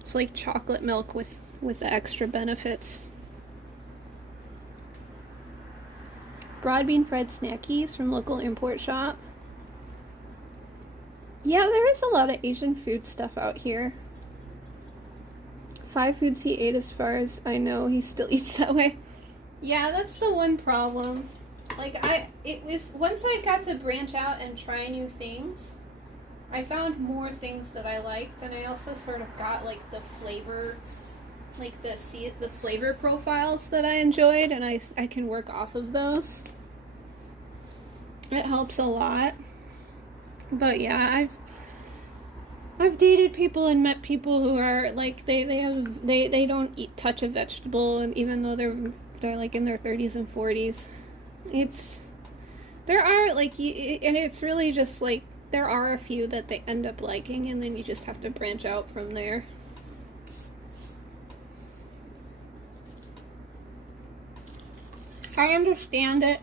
It's like chocolate milk with the extra benefits. Broad bean fried snackies from local import shop. Yeah, there is a lot of Asian food stuff out here. 5 foods he ate, as far as I know, he still eats that way. Yeah, that's the one problem. Like, once I got to branch out and try new things, I found more things that I liked, and I also sort of got, like, the flavor, like, the flavor profiles that I enjoyed, and I can work off of those. It helps a lot. But yeah, I've dated people and met people who are like they don't touch a vegetable, and even though they're like in their 30s and 40s, there are like, and it's really just like there are a few that they end up liking, and then you just have to branch out from there. I understand it.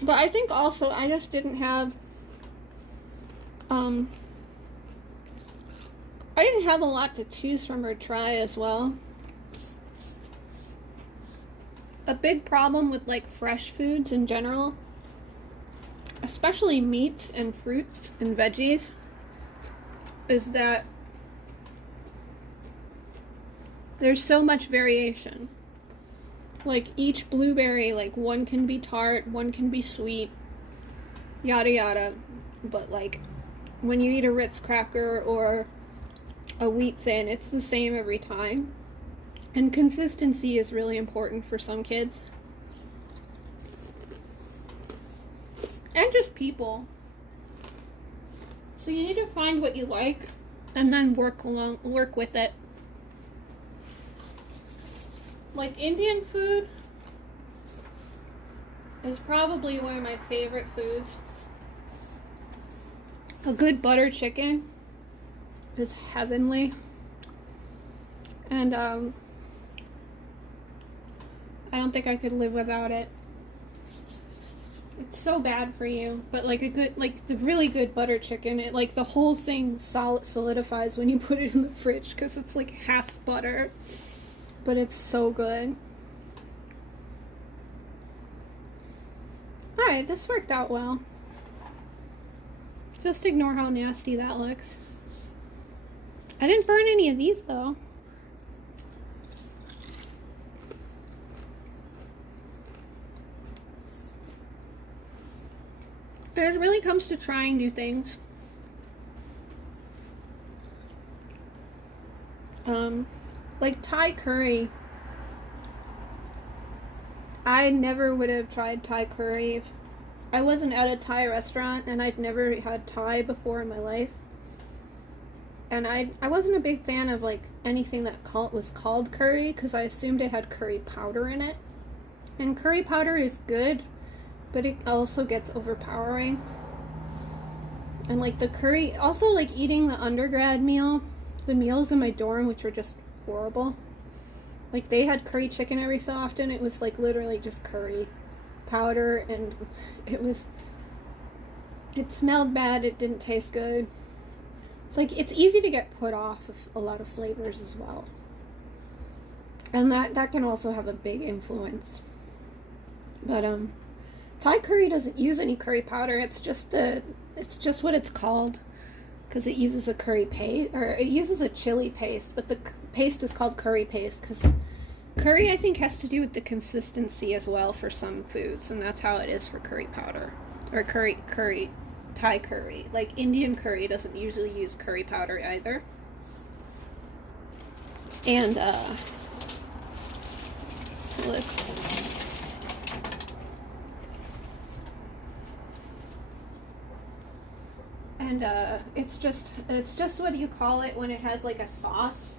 But I think also I just didn't have, I didn't have a lot to choose from or try as well. A big problem with like fresh foods in general, especially meats and fruits and veggies, is that there's so much variation. Like, each blueberry, like, one can be tart, one can be sweet, yada yada. But, like, when you eat a Ritz cracker or a wheat thin, it's the same every time. And consistency is really important for some kids. And just people. So you need to find what you like and then work with it. Like, Indian food is probably one of my favorite foods. A good butter chicken is heavenly. And I don't think I could live without it. It's so bad for you, but like the really good butter chicken, it like the whole thing solidifies when you put it in the fridge because it's like half butter. But it's so good. Alright, this worked out well. Just ignore how nasty that looks. I didn't burn any of these, though. But it really comes to trying new things. Like Thai curry. I never would have tried Thai curry if I wasn't at a Thai restaurant, and I'd never had Thai before in my life. And I wasn't a big fan of like anything that was called curry, because I assumed it had curry powder in it. And curry powder is good, but it also gets overpowering. And like the curry, also like eating the undergrad meal, the meals in my dorm, which were just horrible. Like, they had curry chicken every so often. It was like literally just curry powder, and it smelled bad. It didn't taste good. It's like, it's easy to get put off of a lot of flavors as well, and that can also have a big influence. But Thai curry doesn't use any curry powder. It's just what it's called, because it uses a curry paste, or it uses a chili paste, but the paste is called curry paste because curry, I think, has to do with the consistency as well for some foods, and that's how it is for curry powder, or curry Thai curry. Like Indian curry doesn't usually use curry powder either. And so let's it's just what do you call it when it has like a sauce?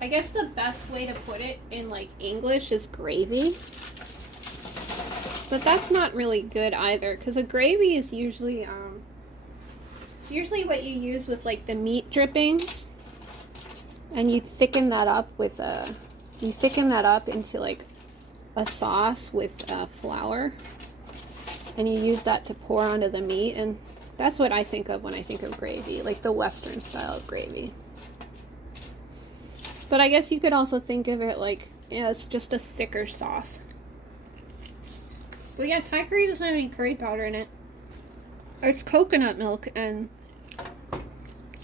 I guess the best way to put it in like English is gravy. But that's not really good either, because a gravy is usually it's usually what you use with like the meat drippings, and you thicken that up with you thicken that up into like a sauce with flour, and you use that to pour onto the meat, and that's what I think of when I think of gravy, like the Western style of gravy. But I guess you could also think of it like as just a thicker sauce. But yeah, Thai curry doesn't have any curry powder in it. It's coconut milk and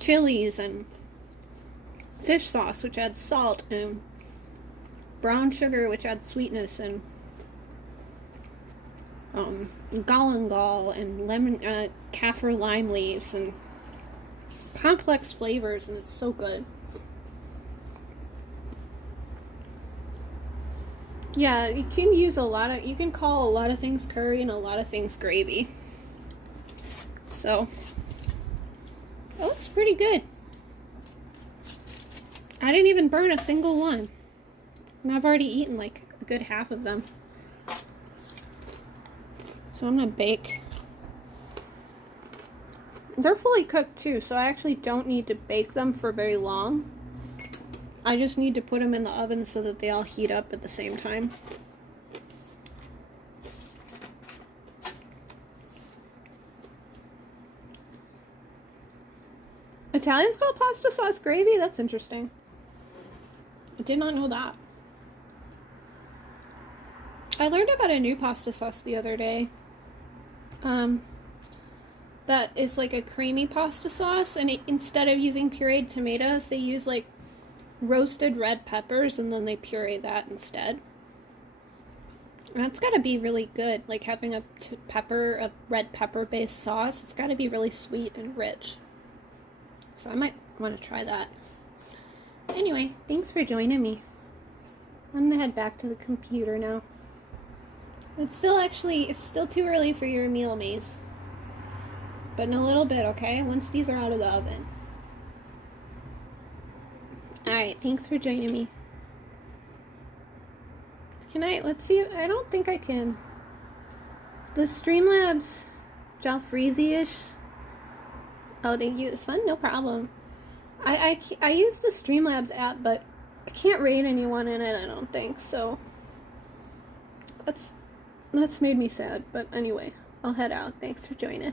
chilies and fish sauce, which adds salt, and brown sugar, which adds sweetness, and galangal and lemon, kaffir lime leaves, and complex flavors, and it's so good. Yeah, you can use you can call a lot of things curry and a lot of things gravy. So, it looks pretty good. I didn't even burn a single one. And I've already eaten like a good half of them. So I'm gonna bake. They're fully cooked too, so I actually don't need to bake them for very long. I just need to put them in the oven so that they all heat up at the same time. Italians call pasta sauce gravy? That's interesting. I did not know that. I learned about a new pasta sauce the other day. That is like a creamy pasta sauce, and instead of using pureed tomatoes, they use like roasted red peppers, and then they puree that instead. And that's gotta be really good, like having a red pepper based sauce. It's gotta be really sweet and rich. So I might want to try that. Anyway, thanks for joining me. I'm gonna head back to the computer now. It's still too early for your meal, Maze. But in a little bit, okay? Once these are out of the oven. Alright, thanks for joining me. Let's see, I don't think I can. The Streamlabs Jalfrezi-ish. Oh, thank you. It's fun, no problem. I use the Streamlabs app, but I can't rate anyone in it, I don't think, so that's made me sad. But anyway, I'll head out. Thanks for joining.